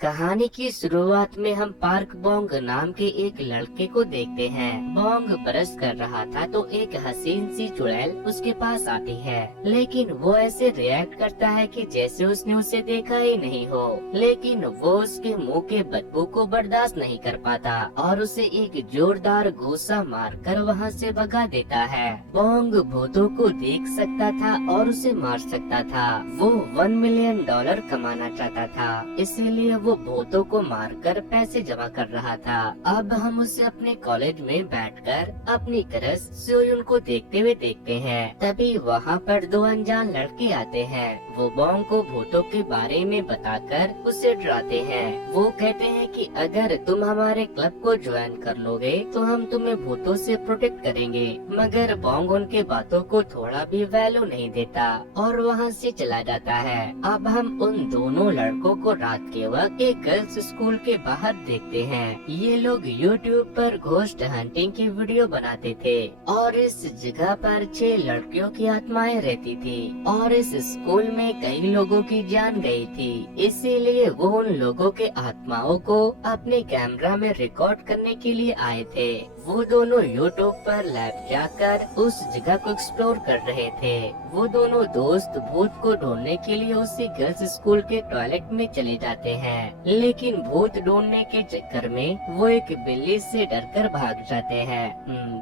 कहानी की शुरुआत में हम पार्क बोंग नाम के एक लड़के को देखते हैं। बोंग ब्रश कर रहा था तो एक हसीन सी चुड़ैल उसके पास आती है, लेकिन वो ऐसे रिएक्ट करता है कि जैसे उसने उसे देखा ही नहीं हो। लेकिन वो उसके मुंह के बदबू को बर्दाश्त नहीं कर पाता और उसे एक जोरदार घूंसा मारकर वहाँ से भगा देता है। बोंग भूतों को देख सकता था और उसे मार सकता था। वो $1 मिलियन कमाना चाहता था, इसीलिए वो भूतों को मारकर पैसे जमा कर रहा था। अब हम उसे अपने कॉलेज में बैठकर अपनी क्रश सोयुन को देखते हुए देखते हैं। तभी वहाँ पर दो अनजान लड़के आते हैं। वो बोंग को भूतों के बारे में बताकर उसे डराते हैं। वो कहते हैं कि अगर तुम हमारे क्लब को ज्वाइन कर लोगे तो हम तुम्हें भूतों से प्रोटेक्ट करेंगे। मगर बोंग उनके बातों को थोड़ा भी वैल्यू नहीं देता और वहाँ से चला जाता है। अब हम उन दोनों लड़कों को रात के वक्त एक गर्ल्स स्कूल के बाहर देखते हैं। ये लोग YouTube पर घोस्ट हंटिंग की वीडियो बनाते थे और इस जगह पर 6 लड़कियों की आत्माएं रहती थी और इस स्कूल में कई लोगों की जान गई थी। इसीलिए वो उन लोगों के आत्माओं को अपने कैमरा में रिकॉर्ड करने के लिए आए थे। वो दोनों YouTube पर लैब जाकर उस जगह को एक्सप्लोर कर रहे थे। वो दोनों दोस्त भूत को ढूंढने के लिए उसी गर्ल्स स्कूल के टॉयलेट में चले जाते हैं, लेकिन भूत ढूंढने के चक्कर में वो एक बिल्ली से डरकर भाग जाते हैं।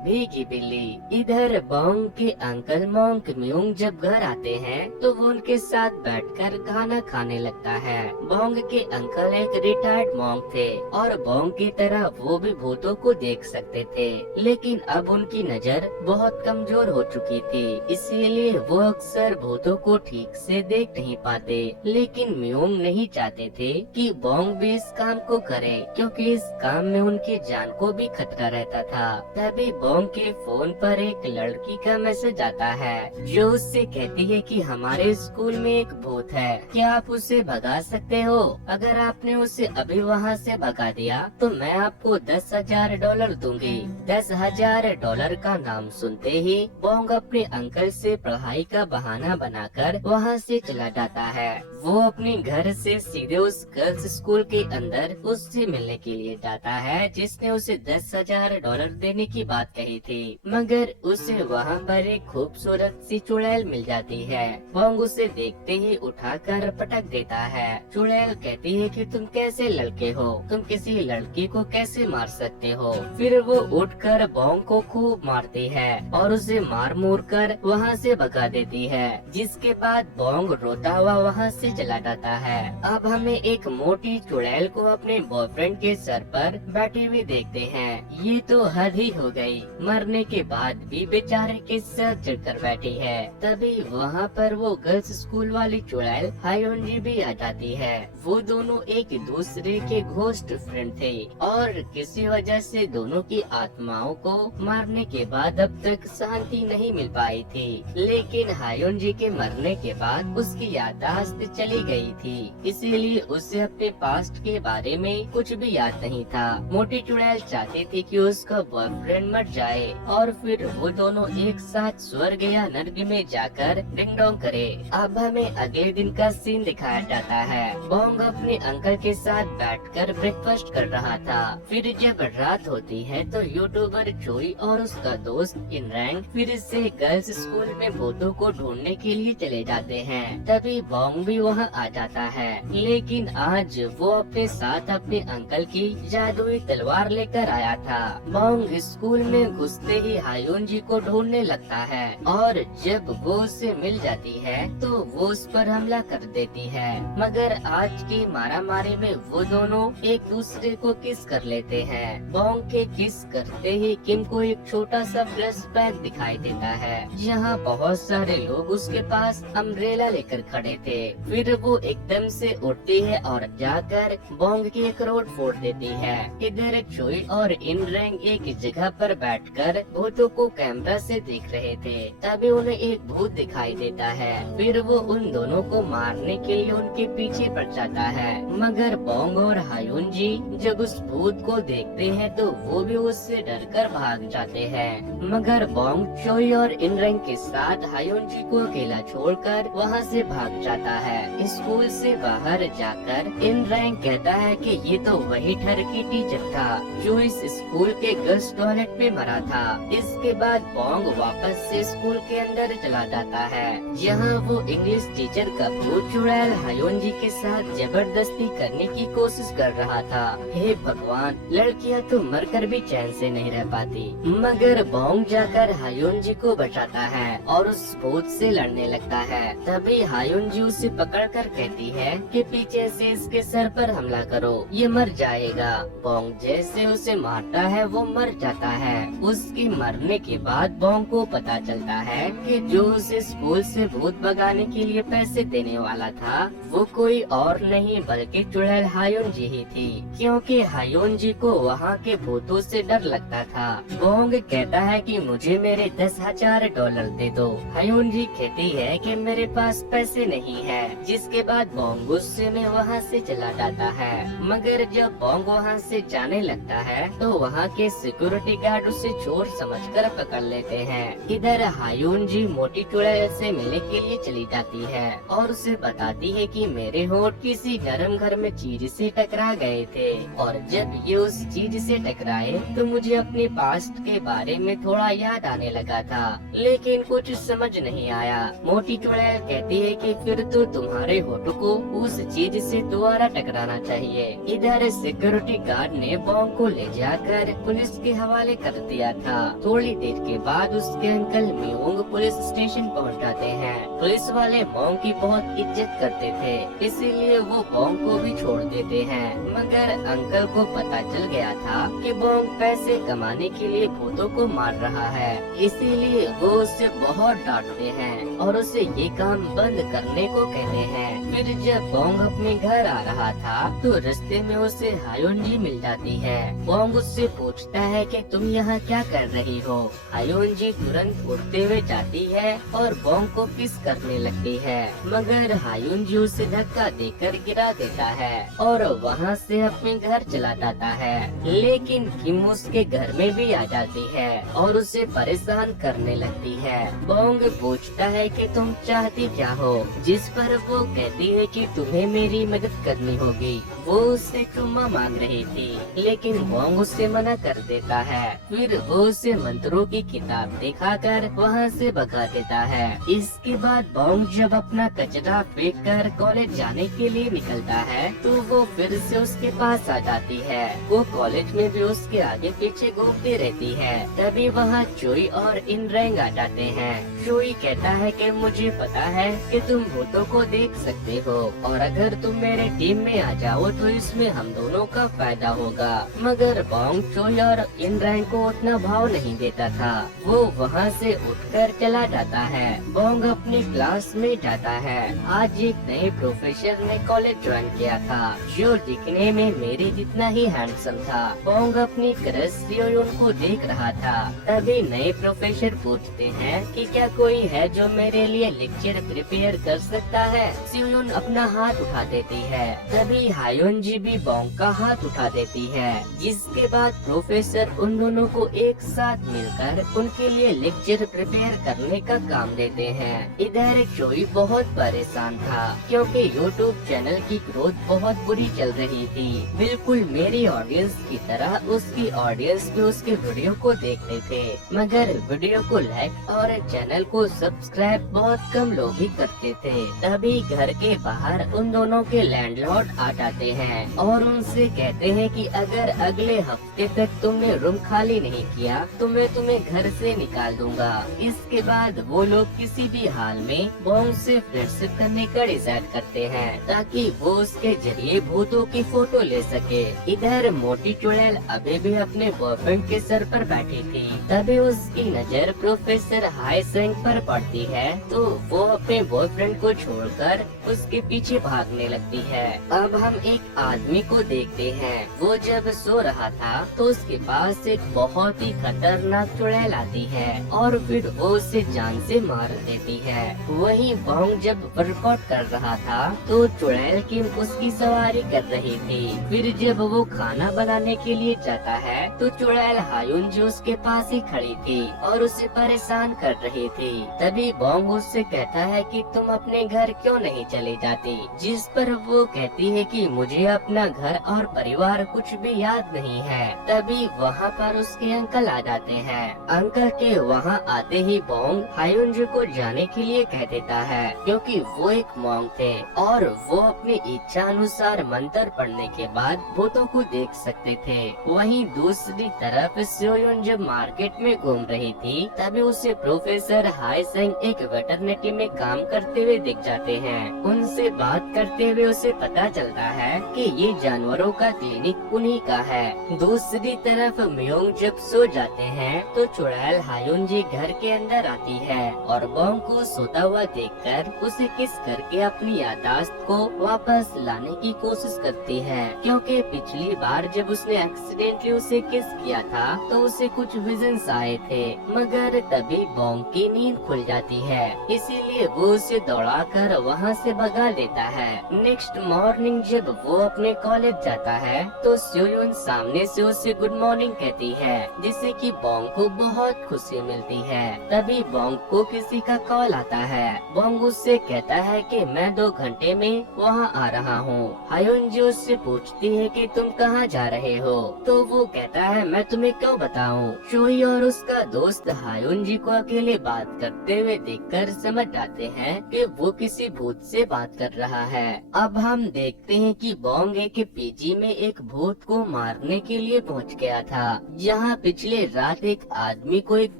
भीगी बिल्ली। इधर बोंग के अंकल मोंक म्यूंग जब घर आते हैं तो वो उनके साथ बैठकर खाना खाने लगता है। बोंग के अंकल एक रिटायर्ड मोंक थे और बोंग की तरह वो भी भूतों को देख सकते थे, लेकिन अब उनकी नजर बहुत कमजोर हो चुकी थी, इसीलिए वो अक्सर भूतों को ठीक से देख नहीं पाते। लेकिन म्यूंग नहीं चाहते थे कि बोंग भी इस काम को करे, क्योंकि इस काम में उनकी जान को भी खतरा रहता था। तभी बोंग के फोन पर एक लड़की का मैसेज आता है जो उससे कहती है कि हमारे स्कूल में एक भूत है, क्या आप उसे भगा सकते हो? अगर आपने उसे अभी वहाँ से भगा दिया तो मैं आपको $10,000 दूंगी। $10,000 का नाम सुनते ही बोंग अपने अंकल से पढ़ाई का बहाना बनाकर वहाँ से चला जाता है। वो अपने घर से सीधे उस गर्ल्स स्कूल के अंदर उससे मिलने के लिए जाता है जिसने उसे $10,000 देने की बात कही थी, मगर उसे वहाँ पर एक खूबसूरत सी चुड़ैल मिल जाती है। बोंग उसे देखते ही उठाकर पटक देता है। चुड़ैल कहती है कि तुम कैसे लड़के हो, तुम किसी लड़की को कैसे मार सकते हो? फिर वो उठकर बोंग को खूब मारती है और उसे मार मूर कर वहाँ से भगा देती है, जिसके बाद बोंग रोता हुआ वहाँ से चला जाता है। अब हमें एक मोटी चुड़ैल को अपने बॉयफ्रेंड के सर पर बैठे हुए देखते हैं। ये तो हद ही हो गई, मरने के बाद भी बेचारे के सर चढ़कर बैठी है। तभी वहाँ पर वो गर्ल्स स्कूल वाली चुड़ैल हायोनजी भी आ जाती है। वो दोनों एक दूसरे के घोस्ट फ्रेंड थे और किसी वजह से दोनों की आत्माओं को मारने के बाद अब तक शांति नहीं मिल पाई थी। लेकिन हायोनजी के मरने के बाद उसकी याददाश्त चली गई थी, इसीलिए उसे अपने पास्ट के बारे में कुछ भी याद नहीं था। मोटी चुड़ैल चाहती थी कि उसका बॉयफ्रेंड मर जाए और फिर वो दोनों एक साथ स्वर्ग या नर्क में जाकर डिंग डोंग करे। अब हमें अगले दिन का सीन दिखाया जाता है। बोंग अपने अंकल के साथ बैठकर ब्रेकफास्ट कर रहा था। फिर जब रात होती है तो यूट्यूबर चोई और उसका दोस्त इनरैंग फिर से गर्ल्स स्कूल में भूतों को ढूंढने के लिए चले जाते हैं। तभी बोंग भी वहाँ आ जाता है, लेकिन आज वो अपने साथ अपने अंकल की जादुई तलवार लेकर आया था। बोंग स्कूल में घुसते ही हायोनजी को ढूंढने लगता है और जब वो उससे मिल जाती है तो वो उस पर हमला कर देती है, मगर आज की मारामारी में वो दोनों एक दूसरे को किस कर लेते हैं। बोंग के किस करते ही किम को एक छोटा सा फ्लैशबैक दिखाई देता है जहाँ बहुत सारे लोग उसके पास अम्ब्रेला लेकर खड़े थे। फिर वो एकदम से उठती है और जाकर बोंग की एक रोड फोड़ देती है। इधर चोई और इनरैंग एक जगह पर बैठकर भूतों को कैमरा से देख रहे थे। तभी उन्हें एक भूत दिखाई देता है। फिर वो उन दोनों को मारने के लिए उनके पीछे पड़ जाता है, मगर बोंग और हायोनजी जब उस भूत को देखते हैं तो वो भी उससे डरकर भाग जाते हैं। मगर बोंग चोई और इनरैंग के साथ हायोनजी को अकेला छोड़कर वहाँ से भाग जाता है। स्कूल से बाहर जाकर इन रैंग कहता है कि ये तो वही ठरकी टीचर था जो इस स्कूल के गर्ल्स टॉयलेट में मरा था। इसके बाद बोंग वापस से स्कूल के अंदर चला जाता है, जहाँ वो इंग्लिश टीचर का भूत चुड़ैल हायोनजी के साथ जबरदस्ती करने की कोशिश कर रहा था। हे भगवान, लड़कियाँ तो मरकर भी चैन से नहीं रह पाती। मगर बोंग जाकर हायोनजी को बचाता है और उस भूत से लड़ने लगता है। तभी हायोनजी उसे पकड़कर कहती है कि पीछे से इसके सर पर हमला करो, ये मर जाएगा। बोंग जैसे उसे मारता है वो मर जाता है। उसकी मरने के बाद बोंग को पता चलता है कि जो उसे स्कूल से भूत भगाने के लिए पैसे देने वाला था वो कोई और नहीं बल्कि चुड़ैल हायोनजी ही थी, क्योंकि हायोनजी को वहाँ के भूतों से डर लगता था। बोंग कहता है कि मुझे मेरे $10,000 दे दो। हायोनजी कहती है कि मेरे पास पैसे नहीं है, जिसके बाद बोंग गुस्से में वहाँ से चला जाता है। मगर जब बोंग वहाँ से जाने लगता है तो वहाँ के सिक्योरिटी गार्ड उसे चोर समझकर पकड़ लेते हैं। इधर हायोनजी मोटी चुड़ैल से मिलने के लिए चली जाती है और उसे बताती है कि मेरे होंठ किसी नरम घर में चीज से टकरा गए थे और जब ये उस चीज से टकराए तो मुझे अपने पास्ट के बारे में थोड़ा याद आने लगा था, लेकिन कुछ समझ नहीं आया। मोटी चुड़ैल कहती है कि फिर तो तुम्हारे होठों को उस चीज से दोबारा टकराना चाहिए। इधर सिक्योरिटी गार्ड ने बोंग को ले जाकर पुलिस के हवाले कर दिया था। थोड़ी देर के बाद उसके अंकल मियोंग पुलिस स्टेशन पहुंच जाते हैं। पुलिस वाले बोंग की बहुत इज्जत करते थे, इसीलिए वो बोंग को भी छोड़ देते हैं। मगर अंकल को पता चल गया था कि बोंग पैसे कमाने के लिए भूतों को मार रहा है, इसीलिए वो उससे बहुत डांटते हैं और उसे ये काम बंद करने को कहते हैं। फिर जब बोंग अपने घर आ रहा था तो रास्ते में उसे हायोनजी मिल जाती है। बोंग उससे पूछता है कि तुम यहाँ क्या कर रही हो। हायोनजी तुरंत उठते हुए जाती है और बोंग को किस करने लगती है, मगर हायोनजी उसे धक्का देकर गिरा देता है और वहाँ से अपने घर चला जाता है। लेकिन किम उसके घर में भी आ जाती है और उसे परेशान करने लगती है। बोंग पूछता है कि तुम चाहती क्या हो, जिस पर वो कहती है कि तुम्हें मेरी मदद करनी होगी। वो उससे चुम्मा मांग रही थी, लेकिन बोंग उससे मना कर देता है। फिर वो उसे मंत्रों की किताब दिखाकर वहाँ से भगा देता है। इसके बाद बोंग जब अपना कचरा फेंक कर कॉलेज जाने के लिए निकलता है तो वो फिर से उसके पास आ जाती है। वो कॉलेज में भी उसके आगे पीछे घूमती रहती है। तभी वहाँ चोई और इनरेंग आ जाते हैं। चोई कहता है कि मुझे पता है कि तुम भूतों को देख सकते हो और अगर तुम मेरे टीम में आ जाओ तो इसमें हम दोनों का फायदा होगा। मगर बोंग चोई और इनरेंग को उतना भाव नहीं देता था। वो वहाँ से उठकर चला जाता है। बोंग अपनी क्लास में जाता है। आज एक नए प्रोफेसर ने कॉलेज ज्वाइन किया था जो दिखने में मेरे जितना ही हैंडसम था। बोंग अपनी क्रश सियोन को देख रहा था। तभी नए प्रोफेसर पूछते हैं कि क्या कोई है जो मेरे लिए लेक्चर प्रिपेयर कर सकता है। सियोन अपना हाथ उठा देती है। तभी हायोनजी भी बोंग का हाथ उठा देती है, जिसके बाद प्रोफेसर उन दोनों को एक साथ मिलकर उनके लिए लेक्चर प्रिपेयर करने का काम देते हैं। इधर चोई बहुत परेशान था क्योंकि यूट्यूब चैनल की ग्रोथ बहुत बुरी चल रही थी। बिल्कुल मेरी ऑडियंस की तरह उसकी ऑडियंस भी उसके वीडियो को देखते थे, मगर वीडियो को लाइक और चैनल को सब्सक्राइब बहुत कम लोग ही करते थे। तभी घर के बाहर उन दोनों के लैंडलॉर्ड आ जाते हैं और उनसे कहते हैं कि अगर अगले हफ्ते तक तुमने रूम खाली नहीं किया तो मैं तुम्हें घर से निकाल दूंगा। इसके बाद वो लोग किसी भी हाल में बोंग से फ्रेंडशिप करने का डिसाइड करते हैं ताकि वो उसके जरिए भूतों की फोटो ले सके। इधर मोटी चुड़ैल अभी भी अपने बॉयफ्रेंड के सर पर बैठी थी। तभी उसकी नजर प्रोफेसर हाईसेंग पर पड़ती है तो वो अपने बॉयफ्रेंड को छोड़कर उसके पीछे भागने लगती है। अब हम एक आदमी को देखते हैं। वो जब सो रहा था तो उसके पास एक बहुत ही खतरनाक चुड़ैल आती है और फिर वो उसे जान से मार देती है। वहीं बोंग जब वर्कआउट कर रहा था तो चुड़ैल किम उसकी सवारी कर रही थी। फिर जब वो खाना बनाने के लिए जाता है तो चुड़ैल हायोनजी उसके पास ही खड़ी थी और उसे परेशान कर रही थी। तभी बोंग उससे कहता है कि तुम अपने घर क्यों क्यों नहीं चली जाती, जिस पर वो कहती है कि मुझे अपना घर और परिवार कुछ भी याद नहीं है। तभी वहाँ पर उसके अंकल आ जाते हैं। अंकल के वहाँ आते ही बोंग हायुंज को जाने के लिए कह देता है, क्योंकि वो एक मॉन्क थे और वो अपनी इच्छा अनुसार मंत्र पढ़ने के बाद भूतों को देख सकते थे। वहीं दूसरी तरफ सोयुन जब मार्केट में घूम रही थी, तभी उसे प्रोफेसर हाईसेंग एक वेटरनिटी में काम करते हुए दिख जाते हैं। उनसे बात करते हुए उसे पता चलता है कि ये जानवरों का क्लिनिक उन्हीं का है। दूसरी तरफ म्योंग जब सो जाते हैं तो चुड़ैल हायुंजी घर के अंदर आती है और बोंग को सोता हुआ देखकर उसे किस करके अपनी याददाश्त को वापस लाने की कोशिश करती है, क्योंकि पिछली बार जब उसने एक्सीडेंटली उसे किस किया था तो उसे कुछ विजन्स आए थे, मगर तभी बोंग की नींद खुल जाती है, इसीलिए वो उसे दौड़ाकर वहाँ से भगा देता है। नेक्स्ट मॉर्निंग जब वो अपने कॉलेज जाता है तो सोयुन सामने से उसे गुड मॉर्निंग कहती है, जिससे कि बोंग को बहुत खुशी मिलती है। तभी बोंग को किसी का कॉल आता है। बोंग उससे कहता है कि मैं 2 घंटे में वहाँ आ रहा हूँ। हायुंजी उससे पूछती है कि तुम कहाँ जा रहे हो, तो वो कहता है मैं तुम्हें क्यों बताऊँ। चोई और उसका दोस्त हायुंजी को अकेले बात करते हुए देखकर समझ जाते हैं कि वो किसी भूत से बात कर रहा है। अब हम देखते हैं कि बोंग एक पीजी में एक भूत को मारने के लिए पहुंच गया था, जहां पिछले रात एक आदमी को एक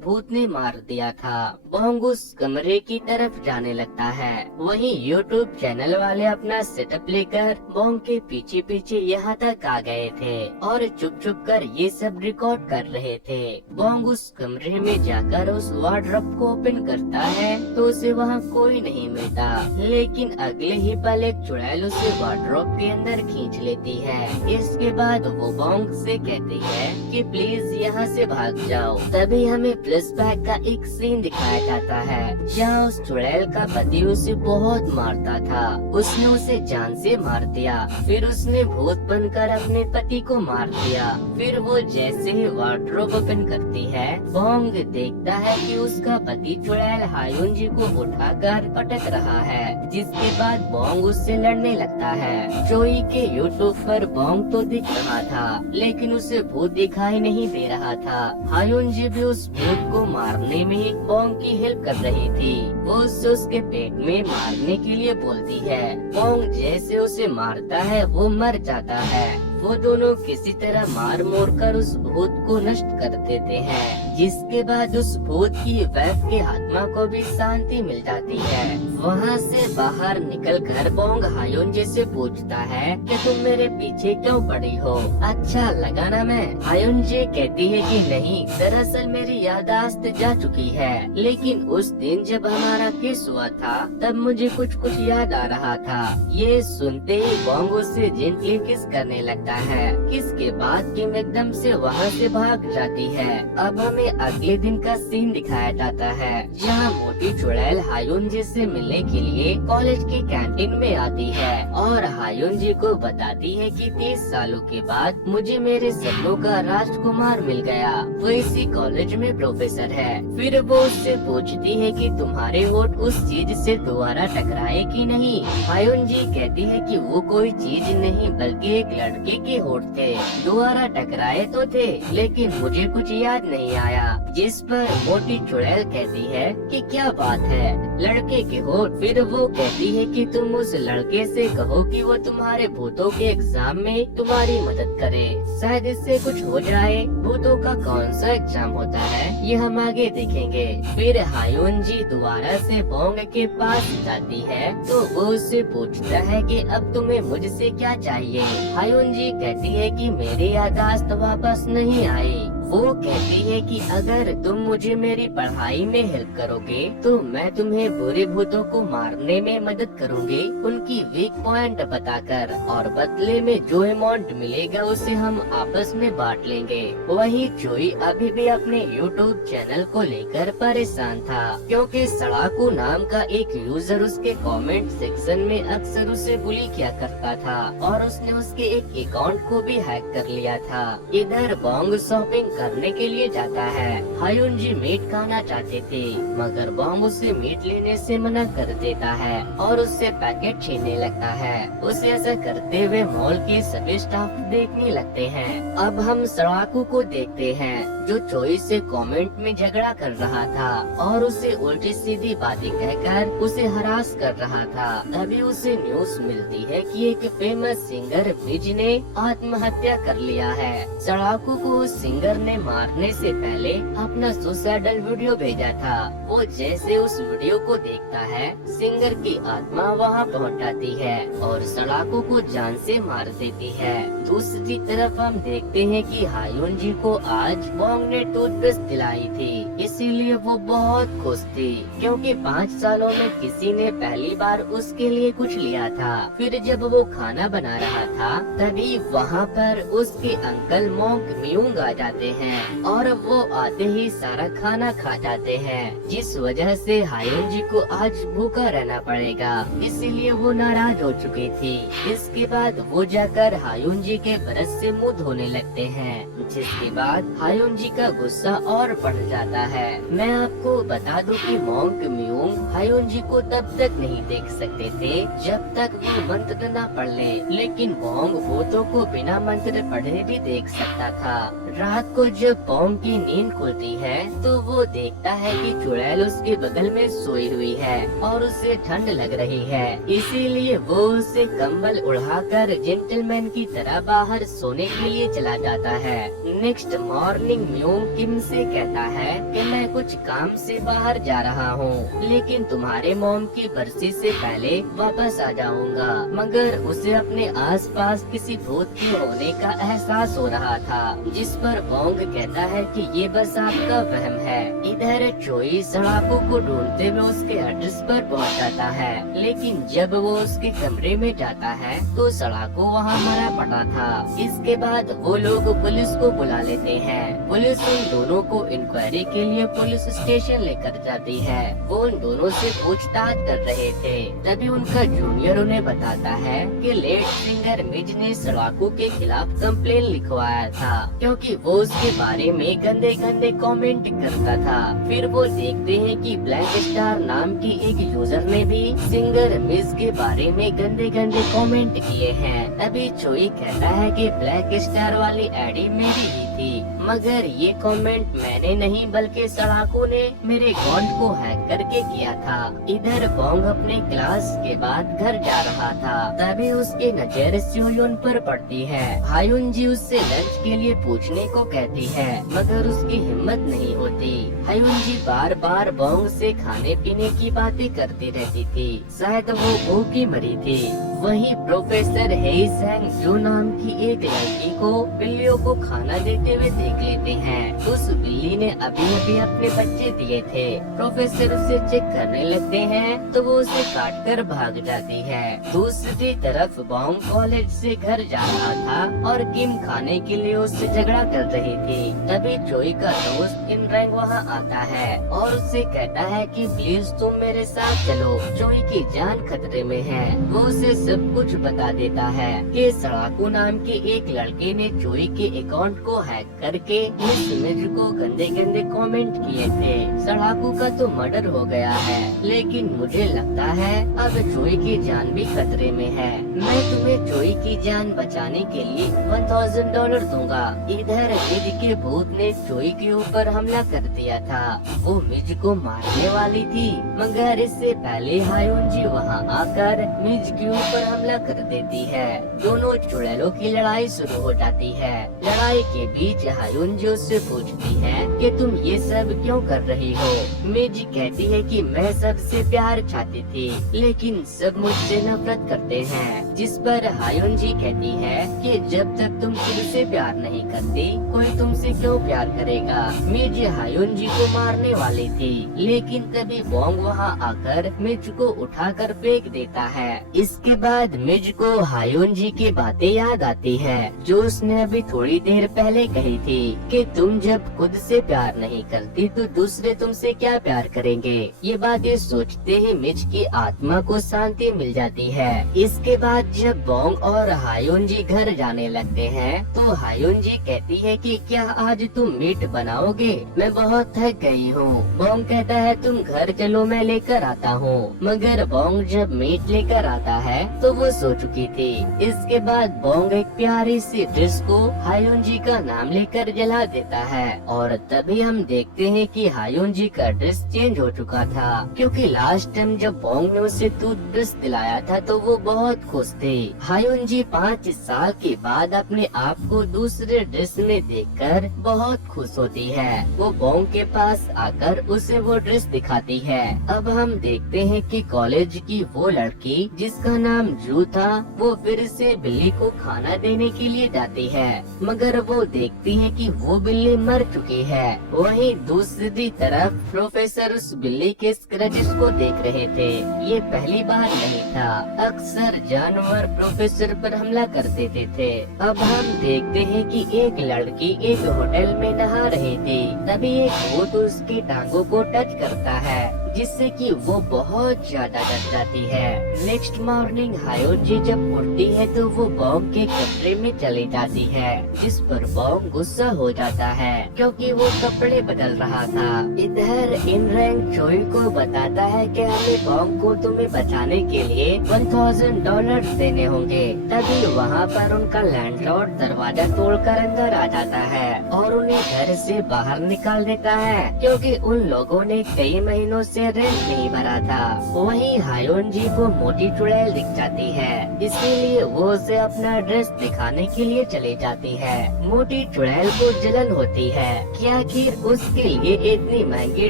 भूत ने मार दिया था। बोंग उस कमरे की तरफ जाने लगता है। वहीं यूट्यूब चैनल वाले अपना सेटअप लेकर बोंग के पीछे पीछे यहाँ तक आ गए थे और चुप चुप कर ये सब रिकॉर्ड कर रहे थे। बोंग उस कमरे में जाकर उस वार्डरोब को ओपन करता है तो उसे वहाँ कोई नहीं मिलता, लेकिन अगले ही पल एक चुड़ैल उसे वार्डरोब के अंदर खींच लेती है। इसके बाद वो बोंग से कहती है कि प्लीज यहाँ से भाग जाओ। तभी हमें फ्लैशबैक का एक सीन दिखाया जाता है, जहाँ उस चुड़ैल का पति उसे बहुत मारता था। उसने उसे जान से मार दिया, फिर उसने भूत बनकर अपने पति को मार दिया। फिर वो जैसे ही वार्डरोब ओपन करती है, बोंग देखता है कि उसका पति चुड़ैल हायुंजी को उठाकर पटक रहा है, जिसके बाद बोंग उससे लड़ने लगता है। चोई के यूट्यूब पर बोंग तो दिख रहा था, लेकिन उसे भूत दिखाई नहीं दे रहा था। हायुंजी भी उस भूत को मारने में ही बोंग की हेल्प कर रही थी। वो उससे उसके पेट में मारने के लिए बोलती है। बोंग जैसे उसे मारता है वो मर जाता है। वो दोनों किसी तरह मार मोड़ कर उस भूत को नष्ट कर देते हैं, जिसके बाद उस भूत की वैफ की आत्मा को भी शांति मिल जाती है। वहाँ से बाहर निकल कर बोंग हायुंजी से पूछता है कि तुम मेरे पीछे क्यों पड़ी हो, अच्छा लगा ना मैं। हायुंजी कहती है कि नहीं, दरअसल मेरी याददाश्त जा चुकी है, लेकिन उस दिन जब हमारा किस हुआ था तब मुझे कुछ याद आ रहा था। ये सुनते ही बोंग उससे जेंटली किस करने लगता है। किस के बाद किम एकदम से वहाँ से भाग जाती है। अब हमें अगले दिन का सीन दिखाया जाता है, जहाँ मोटी चुड़ैल हायुंजी से मिलने के लिए कॉलेज की कैंटीन में आती है और हायुंजी को बताती है कि 30 सालों के बाद मुझे मेरे सपनों का राजकुमार मिल गया, वो इसी कॉलेज में प्रोफेसर है। फिर वो उससे पूछती है कि तुम्हारे होठ उस चीज से दोबारा टकराए कि नहीं। हायुंजी कहती है कि वो कोई चीज नहीं बल्कि एक लड़के के होठ थे, दोबारा टकराए तो थे, लेकिन मुझे कुछ याद नहीं आया। जिस पर मोटी चुड़ैल कहती है कि क्या बात है, लड़के के होठ। फिर वो कहती है कि तुम उस लड़के से कहो कि वो तुम्हारे भूतों के एग्जाम में तुम्हारी मदद करे, शायद इससे कुछ हो जाए। भूतों का कौन सा एग्जाम होता है ये हम आगे देखेंगे। फिर हायुंजी दोबारा से बोंग के पास जाती है तो वो उससे पूछता है कि अब तुम्हें मुझसे क्या चाहिए। हायुंजी कहती है कि मेरी याददाश्त वापस नहीं आई। वो कहती है कि अगर तुम मुझे मेरी पढ़ाई में हेल्प करोगे तो मैं तुम्हें बुरे भूतों को मारने में मदद करूंगी, उनकी वीक पॉइंट बताकर, और बदले में जो अमाउंट मिलेगा उसे हम आपस में बांट लेंगे। वही चोई अभी भी अपने यूट्यूब चैनल को लेकर परेशान था, क्योंकि सड़ाकू नाम का एक यूजर उसके कमेंट सेक्शन में अक्सर उसे बुली किया करता था और उसने उसके एक अकाउंट को भी हैक कर लिया था। इधर बोंग शॉपिंग करने के लिए जाता है। हायुन जी मीट खाना चाहते थे मगर बॉन्ग उसे मीट लेने से मना कर देता है और उससे पैकेट छीनने लगता है। उसे ऐसा करते हुए मॉल के सभी स्टाफ देखने लगते हैं। अब हम सड़ाकू को देखते हैं जो चोई से कमेंट में झगड़ा कर रहा था और उसे उल्टी सीधी बातें कहकर उसे हरास कर रहा था। तभी उसे न्यूज मिलती है कि एक फेमस सिंगर मिज ने आत्महत्या कर लिया है। सड़ाकू को उस सिंगर ने मारने से पहले अपना सुसाइडल वीडियो भेजा था। वो जैसे उस वीडियो को देखता है सिंगर की आत्मा वहाँ पहुँच जाती है और सड़ाकू को जान से मार देती है। दूसरी तरफ हम देखते हैं कि हायुन जी को आज बॉन्ग ने टूथपेस्ट दिलाई थी, इसीलिए वो बहुत खुश थी क्योंकि 5 सालों में किसी ने पहली बार उसके लिए कुछ लिया था। फिर जब वो खाना बना रहा था तभी वहाँ पर उसके अंकल मोंक म्यूंग आ जाते हैं और वो आते ही सारा खाना खा जाते हैं, जिस वजह से हायुन जी को आज भूखा रहना पड़ेगा। इसीलिए वो नाराज हो चुकी थी। इसके बाद वो जाकर हायुन जी के ब्रश से मुंह धोने लगते हैं, जिसके बाद हायुन जी का गुस्सा और बढ़ जाता है। मैं आपको बता दूं कि मोंक म्यूंग हायुन जी को तब तक नहीं देख सकते थे जब तक वो मंत्र न पढ़ ले, लेकिन बोंग भूतों को बिना मंत्र पढ़े भी देख सकता था। रात को जब बोंग की नींद खुलती है तो वो देखता है कि चुड़ैल उसके बगल में सोई हुई है और उसे ठंड लग रही है, इसीलिए वो उसे कंबल उड़ाकर जेंटलमैन की तरह बाहर सोने के लिए चला जाता है। नेक्स्ट मॉर्निंग म्यूंग किम से कहता है कि मैं कुछ काम से बाहर जा रहा हूँ, लेकिन तुम्हारे मॉम की बरसी से पहले वापस आ जाऊंगा। मगर उसे अपने आसपास किसी भूत के होने का एहसास हो रहा था, जिस पर बोंग कहता है कि ये बस आपका वहम है। इधर चोई सड़ाकू को ढूंढते हुए उसके एड्रेस पर पहुंच जाता है, लेकिन जब वो उसके कमरे में जाता है तो सड़ाकू वहाँ मरा पड़ा था। इसके बाद वो लोग पुलिस को बुला लेते हैं। पुलिस उन दोनों को इंक्वायरी के लिए पुलिस स्टेशन लेकर जाती है। वो उन दोनों से पूछताछ कर रहे थे, तभी उनका जूनियर उन्हें बताता है कि लेट सिंगर मिज ने सड़ाकू के खिलाफ कंप्लेन लिखवाया था क्योंकि वो उसके बारे में गंदे गंदे कमेंट करता था। फिर वो देखते हैं कि ब्लैक स्टार नाम की एक यूजर ने भी सिंगर मिज के बारे में गंदे गंदे कमेंट किए हैं। तभी चोई कहता है कि ब्लैक स्टार वाली एडी मेरी ही थी, मगर ये कमेंट मैंने नहीं बल्कि सड़ाकू ने मेरे अकाउंट को हैक करके किया था। इधर बोंग अपने क्लास के बाद घर जा रहा था, तभी उसकी नजर स्योयुन पर पड़ती है। हायुन जी उससे लंच के लिए पूछने को कहती है, मगर उसकी हिम्मत नहीं होती। हायुन जी बार बार बोंग से खाने पीने की बातें करती रहती थी, शायद वो भूखी मरी थी। वहीं प्रोफेसर हेइसेंग जो नाम की एक लड़की को बिल्लियों को खाना देते हुए देख लेते हैं। उस बिल्ली ने अभी अभी अपने बच्चे दिए थे। प्रोफेसर उसे चेक करने लगते हैं तो वो उसे काट कर भाग जाती है। दूसरी तरफ बोंग कॉलेज से घर जा रहा था और किम खाने के लिए उससे झगड़ा कर रही थी। तभी चोई का दोस्त इनरैंग वहाँ आता है और उससे कहता है कि प्लीज तुम मेरे साथ चलो, चोई की जान खतरे में है। वो उसे सब कुछ बता देता है कि सड़ाकू नाम के एक लड़के ने चोई के अकाउंट को हैक करके इस इमेज को गंदे गंदे कमेंट किए थे। सड़ाकू का तो मर्डर हो गया है, लेकिन मुझे लगता है अब चोई की जान भी खतरे में है। मैं तुम्हें चोई की जान बचाने के लिए $1000 दूंगा। इधर मिज के भूत ने चोई के ऊपर हमला कर दिया था। वो मिज को मारने वाली थी, मगर इससे पहले हायुन जी वहाँ आकर मिज के ऊपर हमला कर देती है। दोनों चुड़ैलों की लड़ाई शुरू हो जाती है। लड़ाई के बीच हायुन जी उससे पूछती है कि तुम ये सब क्यों कर रही हो। मिज कहती है कि मैं सबसे प्यार चाहती थी, लेकिन सब मुझसे नफरत करते हैं। जिस पर हायुन जी कहती है कि जब तक तुम खुद से प्यार नहीं करती, कोई तुमसे क्यों प्यार करेगा। मिज हायुन जी को मारने वाली थी, लेकिन तभी बोंग वहाँ आकर मिज को उठाकर फेंक देता है। इसके बाद बाद मिज को हायोन जी की बातें याद आती है जो उसने अभी थोड़ी देर पहले कही थी कि तुम जब खुद से प्यार नहीं करती तो दूसरे तुमसे क्या प्यार करेंगे। ये बातें सोचते ही मिज की आत्मा को शांति मिल जाती है। इसके बाद जब बोंग और हायोन जी घर जाने लगते हैं तो हायोन जी कहती है कि क्या आज तुम मीट बनाओगे, मैं बहुत थक गई हूँ। बोंग कहता है तुम घर चलो मैं लेकर आता हूँ। मगर बोंग जब मीट लेकर आता है तो वो सो चुकी थी। इसके बाद बोंग एक प्यारी सी ड्रेस को हायोन जी का नाम लेकर जला देता है और तभी हम देखते हैं कि हायोन जी का ड्रेस चेंज हो चुका था, क्योंकि लास्ट टाइम जब बोंग ने उसे टूथब्रश दिलाया था तो वो बहुत खुश थे। हायोन जी 5 साल के बाद अपने आप को दूसरे ड्रेस में देखकर बहुत खुश होती है। वो बोंग के पास आकर उसे वो ड्रेस दिखाती है। अब हम देखते हैं कि कॉलेज की वो लड़की जिसका नाम जू था वो फिर से बिल्ली को खाना देने के लिए जाती है, मगर वो देखती है कि वो बिल्ली मर चुकी है। वहीं दूसरी तरफ प्रोफेसर उस बिल्ली के स्क्रैचेस को देख रहे थे। ये पहली बार नहीं था, अक्सर जानवर प्रोफेसर पर हमला कर देते थे। अब हम देखते हैं कि एक लड़की एक होटल में नहा रही थी, तभी एक भूत उसकी टांगों को टच करता है जिससे कि वो बहुत ज्यादा डर जाती है। नेक्स्ट मॉर्निंग हायोन जी जब उठती है तो वो बोंग के कमरे में चली जाती है, जिस पर बोंग गुस्सा हो जाता है क्योंकि वो कपड़े बदल रहा था। इधर इनरैंग चोई को बताता है कि हमें बोंग को तुम्हें बचाने के लिए $1000 देने होंगे। तभी वहाँ पर उनका लैंडलॉर्ड दरवाजा तोड़कर अंदर आ जाता है और उन्हें घर से बाहर निकाल देता है, क्योंकि उन लोगों ने कई महीनों से रेंट नहीं भरा था। वहीं हायोन जी को मोटी चुड़ैल दिख जाती है, इसीलिए वो उसे अपना ड्रेस दिखाने के लिए चली जाती है। मोटी चुड़ैल को जलन होती है कि आखिर उसके लिए इतनी महंगी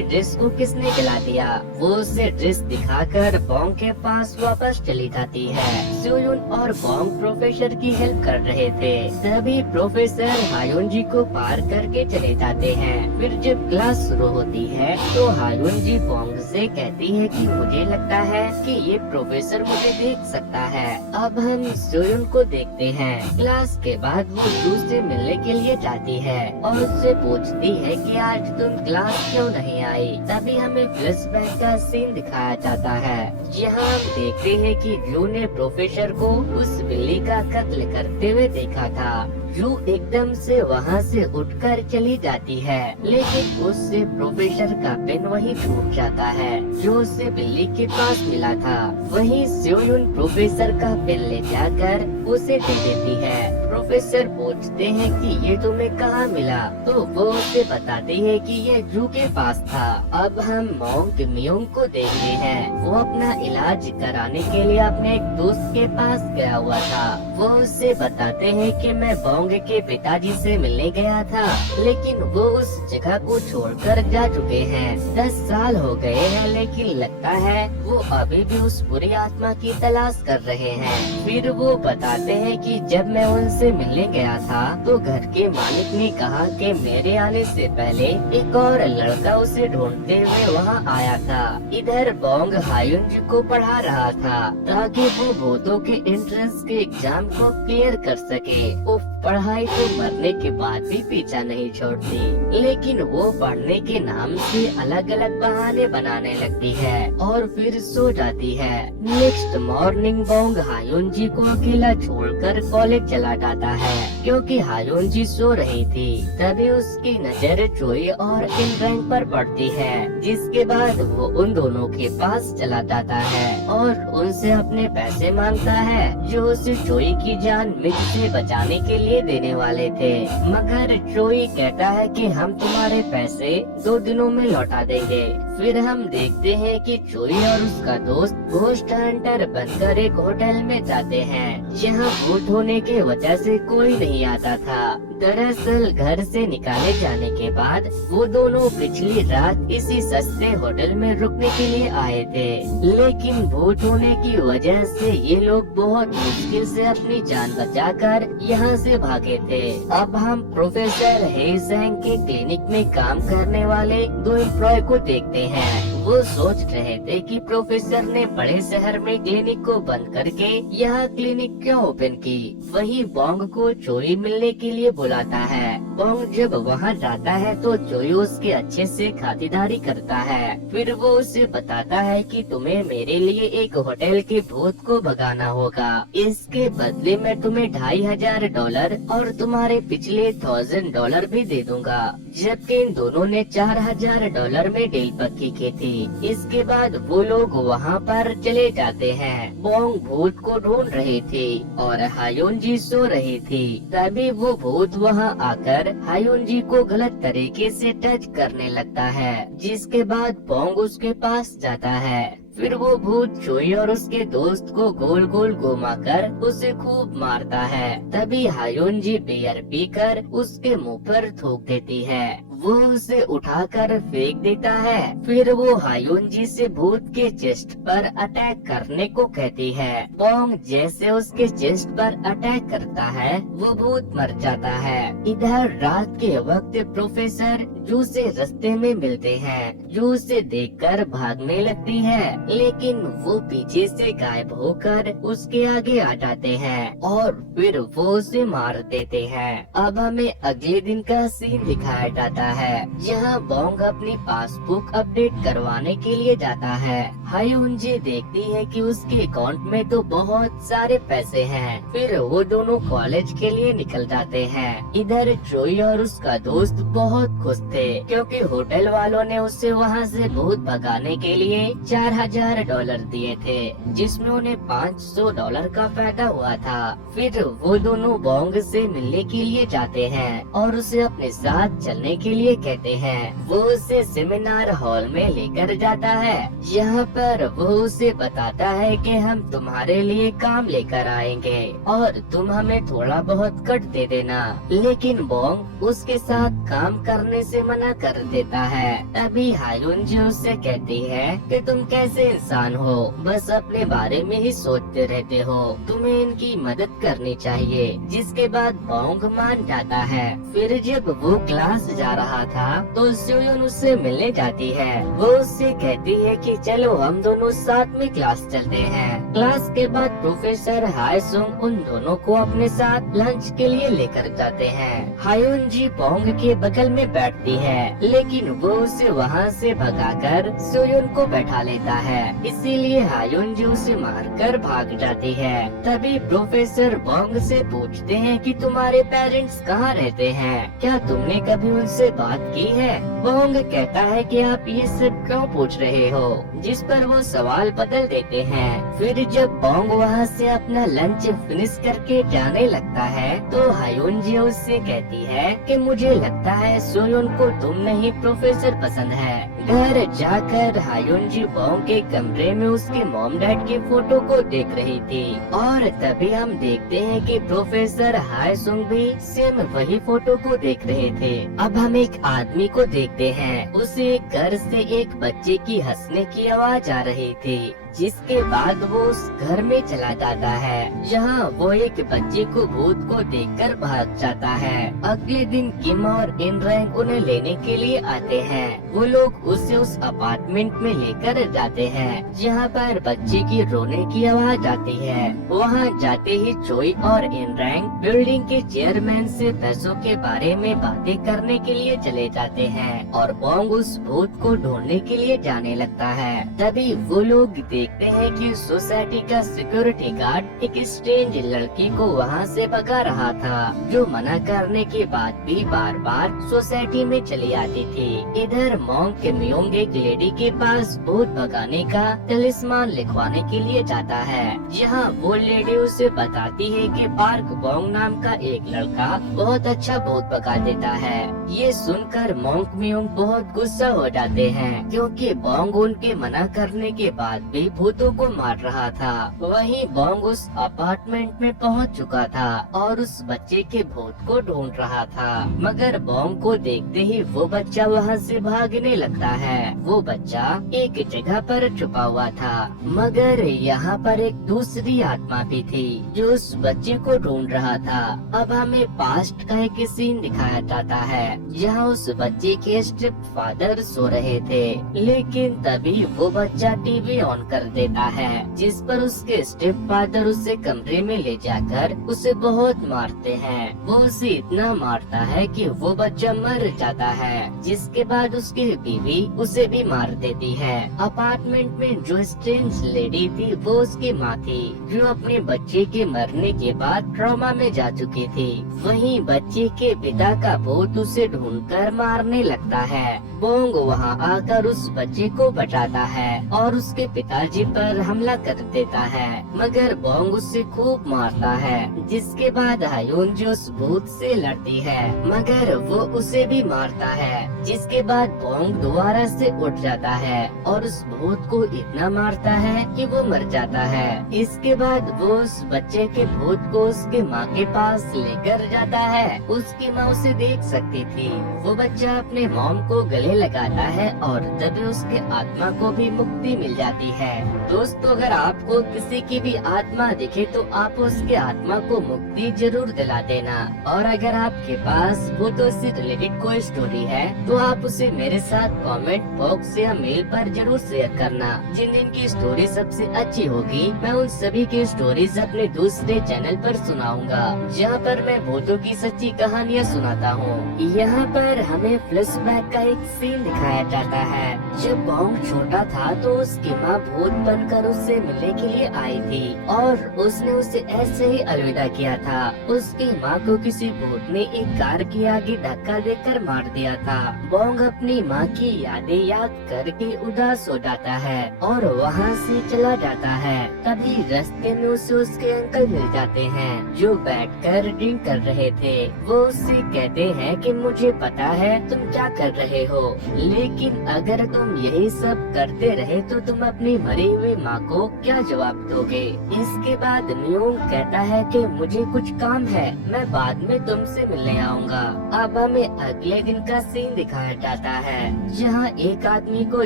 ड्रेस को किसने जला दिया। वो उसे ड्रेस दिखाकर बोंग के पास वापस चली जाती है। सुयुन और बोंग प्रोफेसर की हेल्प कर रहे थे, तभी प्रोफेसर हायोन जी को पार करके चले जाते हैं। फिर जब क्लास शुरू होती है तो हायोन जी बोंग से कहती है कि मुझे लगता है कि ये प्रोफेसर मुझे देख सकता है। अब हम सुयुन को देखते हैं। क्लास के बाद वो जू से मिलने के लिए जाती है और उससे पूछती है कि आज तुम क्लास क्यों नहीं आई। तभी हमें फ्लैशबैक का सीन दिखाया जाता है, जहाँ हम देखते हैं कि जू ने प्रोफेसर को उस बिल्ली का कत्ल करते हुए देखा था। जू एकदम से वहाँ से उठकर चली जाती है, लेकिन उससे प्रोफेसर का पेन वहीं छूट जाता है जो उससे बिल्ली के पास मिला था। वहीं स्योयुन प्रोफेसर का पेन ले जाकर उसे दे देती है। प्रोफेसर पूछते हैं कि ये तुम्हें कहाँ मिला, तो वो उसे बताती है कि ये जू के पास था। अब हम मोंग मियोंग को देखते हैं। वो अपना इलाज कराने के लिए अपने एक दोस्त के पास गया हुआ था। वो उससे बताते हैं कि मैं बोंग के पिताजी से मिलने गया था, लेकिन वो उस जगह को छोड़कर जा चुके हैं। 10 साल हो गए हैं, लेकिन लगता है वो अभी भी उस बुरी आत्मा की तलाश कर रहे हैं। फिर वो बताते हैं कि जब मैं उनसे मिलने गया था तो घर के मालिक ने कहा कि मेरे आने से पहले एक और लड़का उसे ढूंढते हुए वहाँ आया था। इधर बोंग हायुन जी को पढ़ा रहा था ताकि वो भूतों के एंट्रेंस के एग्जाम को क्लियर कर सके। वो पढ़ाई को करने के बाद भी पीछा नहीं छोड़ती, लेकिन वो पढ़ने के नाम से अलग अलग बहाने बनाने लगती है और फिर सो जाती है। नेक्स्ट मॉर्निंग बोंग हायुन जी को अकेला छोड़कर कॉलेज चला जाता है, क्योंकि हायुन जी सो रही थी। तभी उसकी नजर चोई और इनरैंग पर पड़ती है, जिसके बाद वो उन दोनों के पास चला जाता है और उनसे अपने पैसे मांगता है जो उसे चोई की जान मिज से बचाने के लिए देने वाले थे। मगर चोई कहता है कि हम तुम्हारे पैसे 2 दिनों में लौटा देंगे। फिर हम देखते हैं कि चोई और उसका दोस्त घोस्ट हंटर बनकर एक होटल में जाते हैं, जहाँ भूत होने के वजह से कोई नहीं आता था। दरअसल घर से निकाले जाने के बाद वो दोनों पिछली रात इसी सस्ते होटल में रुकने के लिए आए थे, लेकिन भूत होने की वजह से ये लोग बहुत मुश्किल से अपनी जान बचाकर यहाँ से भागे थे। अब हम प्रोफेसर हेसेंग के क्लिनिक में काम करने वाले 2 एम्प्लॉय को देखते हैं। वो सोच रहे थे कि प्रोफेसर ने बड़े शहर में क्लिनिक को बंद करके यहाँ क्लिनिक क्यों ओपन की। वही बोंग को चोई मिलने के लिए बुलाता है। बोंग जब वहाँ जाता है तो चोई उसके अच्छे से खातिरदारी करता है। फिर वो उसे बताता है कि तुम्हें मेरे लिए एक होटल के भूत को भगाना होगा। इसके बदले में तुम्हें $2500 और तुम्हारे पिछले $1000 भी दे दूंगा। जबकि इन दोनों ने $4000 में डील पक्की की थी। इसके बाद वो लोग वहाँ पर चले जाते हैं। बोंग भूत को ढूंढ रही थी और हायुनजी सो रही थी। तभी वो भूत वहाँ आकर हायुनजी को गलत तरीके से टच करने लगता है, जिसके बाद बोंग उसके पास जाता है। फिर वो भूत चोई और उसके दोस्त को गोल गोल घुमाकर उसे खूब मारता है। तभी हायुनजी बियर पीकर उसके मुंह पर थूक देती है। वो उसे उठाकर फेंक देता है। फिर वो हायुनजी से भूत के चेस्ट पर अटैक करने को कहती है। बोंग जैसे उसके चेस्ट पर अटैक करता है वो भूत मर जाता है। इधर रात के वक्त प्रोफेसर जू से रास्ते में मिलते हैं। जू उसे देखकर भागने लगती है, लेकिन वो पीछे से गायब होकर उसके आगे आ जाते हैं और फिर वो उसे मार देते हैं। अब हमें अगले दिन का सीन दिखाया जाता है, जहाँ बोंग अपनी पासबुक अपडेट करवाने के लिए जाता है। हायुनजी देखती है कि उसके अकाउंट में तो बहुत सारे पैसे हैं। फिर वो दोनों कॉलेज के लिए निकल जाते हैं। इधर चोई और उसका दोस्त बहुत खुश थे, क्योंकि होटल वालों ने उसे वहाँ से भूत भगाने के लिए $4000 दिए थे, जिसमें उन्हें $500 का फायदा हुआ था। फिर वो दोनों बोंग से मिलने के लिए जाते हैं और उसे अपने साथ चलने के लिए कहते हैं। वो उसे सेमिनार हॉल में लेकर जाता है। यहाँ पर वो उसे बताता है कि हम तुम्हारे लिए काम लेकर आएंगे और तुम हमें थोड़ा बहुत कट दे देना। लेकिन बोंग उसके साथ काम करने से मना कर देता है। तभी हायुनजी उससे कहती है कि तुम कैसे इंसान हो, बस अपने बारे में ही सोचते रहते हो, तुम्हें इनकी मदद करनी चाहिए। जिसके बाद बोंग मान जाता है। फिर जब वो क्लास जा रहा था तो सुयुन उससे मिलने जाती है। वो उससे कहती है कि चलो हम दोनों साथ में क्लास चलते हैं। क्लास के बाद प्रोफेसर हायसुंग उन दोनों को अपने साथ लंच के लिए लेकर जाते हैं। हायुनजी बोंग के बगल में बैठती है, लेकिन वो उसे वहाँ से भगाकर सुयुन को बैठा लेता है। इसीलिए हायुनजी उसे मारकर भाग जाती है। तभी प्रोफेसर बोंग से पूछते हैं कि तुम्हारे पेरेंट्स कहाँ रहते हैं, क्या तुमने कभी उनसे बात की है। बोंग कहता है कि आप ये सब क्यों पूछ रहे हो, जिस पर वो सवाल बदल देते हैं। फिर जब बोंग वहाँ से अपना लंच फिनिश करके जाने लगता है तो हायुनजी उससे कहती है कि मुझे लगता है सुयुन को तुम नहीं प्रोफेसर पसंद है। घर जाकर हायुनजी बोंग के कमरे में उसके मॉम डैड की फोटो को देख रही थी और तभी हम देखते हैं कि प्रोफेसर हायसुंग भी सेम वही फोटो को देख रहे थे। अब हम एक आदमी को देखते हैं। उसे घर से एक बच्चे की हंसने की आवाज आ रही थी, जिसके बाद वो उस घर में चला जाता है, जहाँ वो एक बच्चे को भूत को देखकर भाग जाता है। अगले दिन किम और इन रैंक उन्हें लेने के लिए आते हैं। वो लोग उसे उस अपार्टमेंट में लेकर जाते हैं, जहाँ पर बच्चे की रोने की आवाज आती है। वहाँ जाते ही चोई और इन रैंक बिल्डिंग के चेयरमैन से पैसों के बारे में बातें करने के लिए चले जाते हैं और बोंग उस भूत को ढूंढने के लिए जाने लगता है। तभी वो लोग देखते हैं कि सोसाइटी का सिक्योरिटी गार्ड एक स्ट्रेंज लड़की को वहाँ से भगा रहा था, जो मना करने के बाद भी बार बार सोसाइटी में चली आती थी। इधर मोंग म्योंग एक लेडी के पास भूत भगाने का तलिस्मान लिखवाने के लिए जाता है, जहाँ वो लेडी उसे बताती है कि पार्क बोंग नाम का एक लड़का बहुत अच्छा भूत भगा देता है। ये सुनकर मोंग म्योंग बहुत गुस्सा हो जाते हैं, क्योंकि बोंग उनके मना करने के बाद भी भूतों को मार रहा था। वहीं बोंग उस अपार्टमेंट में पहुंच चुका था और उस बच्चे के भूत को ढूंढ रहा था, मगर बोंग को देखते ही वो बच्चा वहां से भागने लगता है। वो बच्चा एक जगह पर छुपा हुआ था, मगर यहाँ पर एक दूसरी आत्मा भी थी जो उस बच्चे को ढूंढ रहा था। अब हमें पास्ट का एक सीन दिखाया जाता है जहाँ उस बच्चे के स्टेप फादर सो रहे थे, लेकिन तभी वो बच्चा टीवी ऑन कर देता है, जिस पर उसके स्टेप फादर उसे कमरे में ले जाकर उसे बहुत मारते हैं। वो उसे इतना मारता है कि वो बच्चा मर जाता है, जिसके बाद उसकी बीवी उसे भी मार देती है। अपार्टमेंट में जो स्ट्रेंज लेडी थी वो उसकी माँ थी, जो अपने बच्चे के मरने के बाद ट्रॉमा में जा चुकी थी। वहीं बच्चे के पिता का भूत उसे ढूंढकर मारने लगता है। बोंग वहां आकर उस बच्चे को बचाता है और उसके पिताजी पर हमला कर देता है, मगर बोंग उससे खूब मारता है, जिसके बाद हायोन उस भूत से लड़ती है, मगर वो उसे भी मारता है, जिसके बाद बोंग दोबारा से उठ जाता है और उस भूत को इतना मारता है कि वो मर जाता है। इसके बाद वो उस बच्चे के भूत को उसके माँ के पास लेकर जाता है। उसकी माँ उसे देख सकती थी। वो बच्चा अपने मॉम को गले लगाता है और तभी उसके आत्मा को भी मुक्ति मिल जाती है। दोस्तों, अगर आपको किसी की भी आत्मा दिखे तो आप उसके आत्मा को मुक्ति जरूर दिला देना, और अगर आपके पास भूतों से रिलेटेड कोई स्टोरी है तो आप उसे मेरे साथ कमेंट बॉक्स या मेल पर जरूर शेयर करना। जिन जिन की स्टोरी सबसे अच्छी होगी मैं उन सभी की स्टोरीज अपने दूसरे चैनल पर सुनाऊंगा, जहाँ पर मैं भूतों की सच्ची कहानियाँ सुनाता हूँ। यहाँ पर हमें फ्लैशबैक का एक सीन दिखाया जाता है। जब बोंग छोटा था तो उसकी माँ भूत बनकर उससे मिलने के लिए आई थी और उसने उसे ऐसे ही अलविदा किया था। उसकी माँ को किसी भूत ने एक कार के आगे धक्का देकर मार दिया था। बोंग अपनी माँ की यादें याद करके उदास हो जाता है और वहाँ से चला जाता है। तभी रास्ते में उसे उसके अंकल मिल जाते हैं, जो बैठकर ड्रिंक कर रहे थे। वो उससे कहते हैं कि मुझे पता है तुम क्या कर रहे हो, लेकिन अगर तुम यही सब करते रहे तो तुम अपनी मरी हुई माँ को क्या जवाब दोगे। इसके बाद म्योंग कहता है कि मुझे कुछ काम है, मैं बाद में तुमसे मिलने आऊंगा। अब हमें अगले दिन का सीन दिखाया जाता है, जहाँ एक आदमी को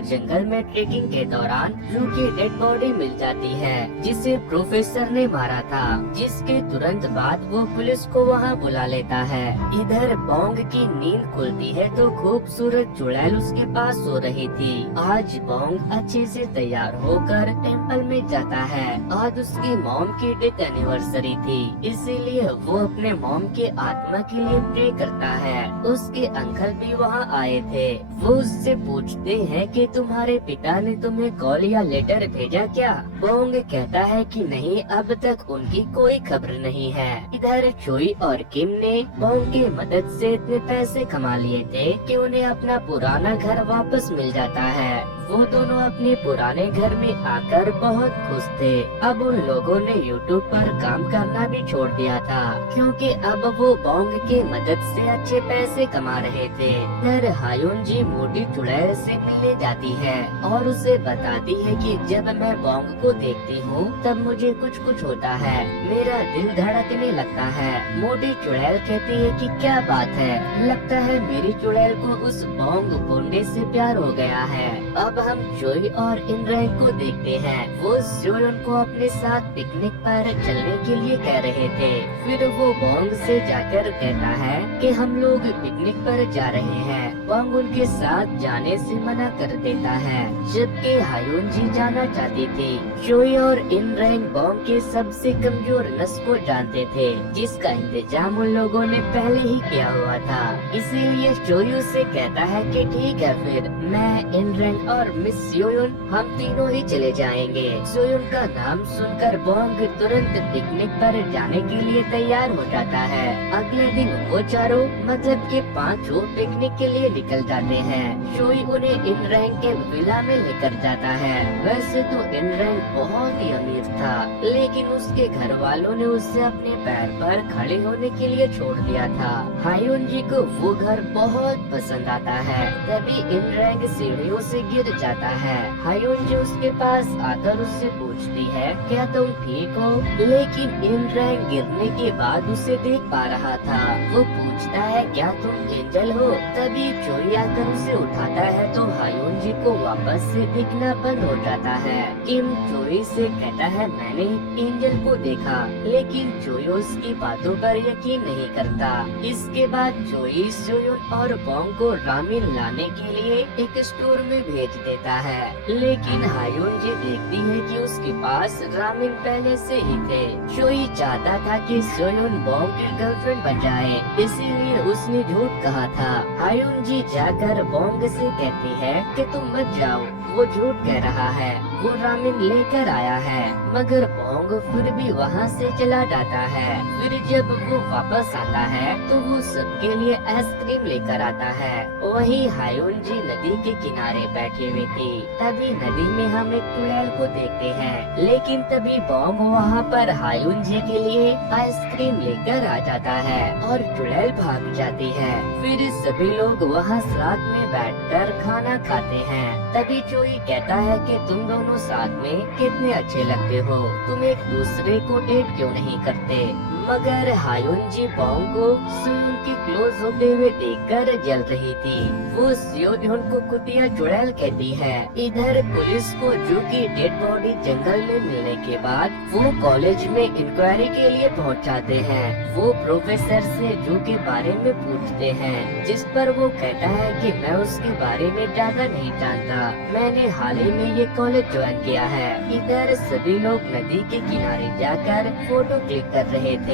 जंगल में ट्रेकिंग के दौरान रू की डेड बॉडी मिल जाती है, जिसे प्रोफेसर ने मारा था। जिसके तुरंत बाद वो पुलिस को वहाँ बुला लेता है। इधर बोंग की नींद खुलती है तो खूबसूरत चुड़ैल उसके पास सो रही थी। आज बोंग अच्छे से तैयार होकर टेम्पल में जाता है। आज उसकी मॉम की डेथ एनिवर्सरी थी, इसीलिए वो अपने मॉम के आत्मा के लिए प्रे करता है। उसके अंकल भी वहाँ आए थे। वो उससे पूछते हैं कि तुम्हारे पिता ने तुम्हें कॉल या लेटर भेजा क्या। बोंग कहता है कि नहीं, अब तक उनकी कोई खबर नहीं है। इधर चोई और किम ने बोंग की मदद से इतने पैसे कमा लिए थे कि उन्हें अपना पुराना घर वापस मिल जाता है। वो दोनों अपने पुराने घर में आकर बहुत खुश थे। अब उन लोगों ने यूट्यूब पर काम करना भी छोड़ दिया था, क्योंकि अब वो बोंग की मदद से अच्छे पैसे कमा रहे थे। फिर हायोन जी मोटी चुड़ैल से मिलने जाती है और उसे बताती है कि जब मैं बोंग को देखती हूँ तब मुझे कुछ कुछ होता है, मेरा दिल धड़कने लगता है। मोटी चुड़ैल कहती है कि क्या बात है, लगता है मेरी चुड़ैल को उस बोंग बुंडे से प्यार हो गया है। अब हम जोई और इनरेंग को देखते हैं। वो जोयन को अपने साथ पिकनिक पर चलने के लिए कह रहे थे। फिर वो बोंग से जाकर कहता है कि हम लोग पिकनिक पर जा रहे हैं। बोंग उनके साथ जाने से मना कर देता है, जबकि हायोन जी जाना चाहती थी। जोई और इनरेंग बोंग के सबसे कमजोर नस को जानते थे, जिसका इंतजाम उन लोगों ने पहले ही किया हुआ था। इसीलिए जोई उसे कहता है कि ठीक है, फिर मैं, इनरेंग और मिस योयुन हम तीनों ही चले जाएंगे। योयुन का नाम सुनकर बोंग तुरंत पिकनिक पर जाने के लिए तैयार हो जाता है। अगले दिन वो चारों मतलब के पांचों पिकनिक के लिए निकल जाते हैं। जोई उन्हें इनरेंग के विला में लेकर जाता है। वैसे तो इनरेंग बहुत ही अमीर था, लेकिन उसके घर वालों ने उसे अपने पैर पर खड़े होने के लिए छोड़ दिया था। हायोन जी को वो घर बहुत पसंद आता है। तभी इनरैंग सीढ़ियों से गिर जाता है। हायुंजी उसके पास आकर उससे पूछती है, क्या तुम ठीक हो? लेकिन इनरैंग गिरने के बाद उसे देख पा रहा था। वो पूछता है, क्या तुम एंजल हो? तभी चोई आकर उसे उठाता है तो हायुंजी को वापस से दिखना बंद हो जाता है। किम चोई से कहता है, मैंने एंजल को देखा, लेकिन चोई उसकी बातों पर यकीन नहीं करता। इसके बाद चोई सोयुन और बॉन्ग को रामेन लाने के लिए एक स्टोर में भेज देता है। लेकिन हायुंजी देखती है कि उसके पास रामेन पहले से ही थे। चोई चाहता था कि सोयुन बॉन्ग की गर्लफ्रेंड बन जाए, इसीलिए उसने झूठ कहा था। हायुंजी जाकर बॉन्ग से कहती है कि तुम मत जाओ, वो झूठ कह रहा है, वो रामेन लेकर आया है। मगर बॉन्ग फिर भी वहाँ से चला जाता है। फिर जब वो वापस आता है तो वो सबके लिए आइसक्रीम लेकर आता है। वहीं हायुंजी नदी के किनारे बैठी हुई थी। तभी नदी में हम एक चुड़ैल को देखते हैं, लेकिन तभी बॉन्ग वहाँ पर हायुंजी के लिए आइसक्रीम लेकर आ जाता है और चुड़ैल भाग जाती है। फिर सभी लोग वहाँ साथ में बैठकर खाना खाते हैं। तभी चोई कहता है कि तुम दोनों साथ में कितने अच्छे लगते हो, तुम एक दूसरे को डेट क्यों नहीं करते? मगर हायुंजी बॉन्ग को सोयुन के क्लोज होते हुए देखकर जल रही थी। वो सोयुन को कुतिया चुड़ैल कहती है। इधर पुलिस को जू की डेड बॉडी जंगल में मिलने के बाद वो कॉलेज में इंक्वायरी के लिए पहुंचाते हैं। वो प्रोफेसर से जू के बारे में पूछते हैं, जिस पर वो कहता है कि मैं उसके बारे में ज्यादा नहीं जानता, मैंने हाल ही में ये कॉलेज ज्वाइन किया है। इधर सभी लोग नदी के किनारे जाकर फोटो क्लिक कर रहे थे,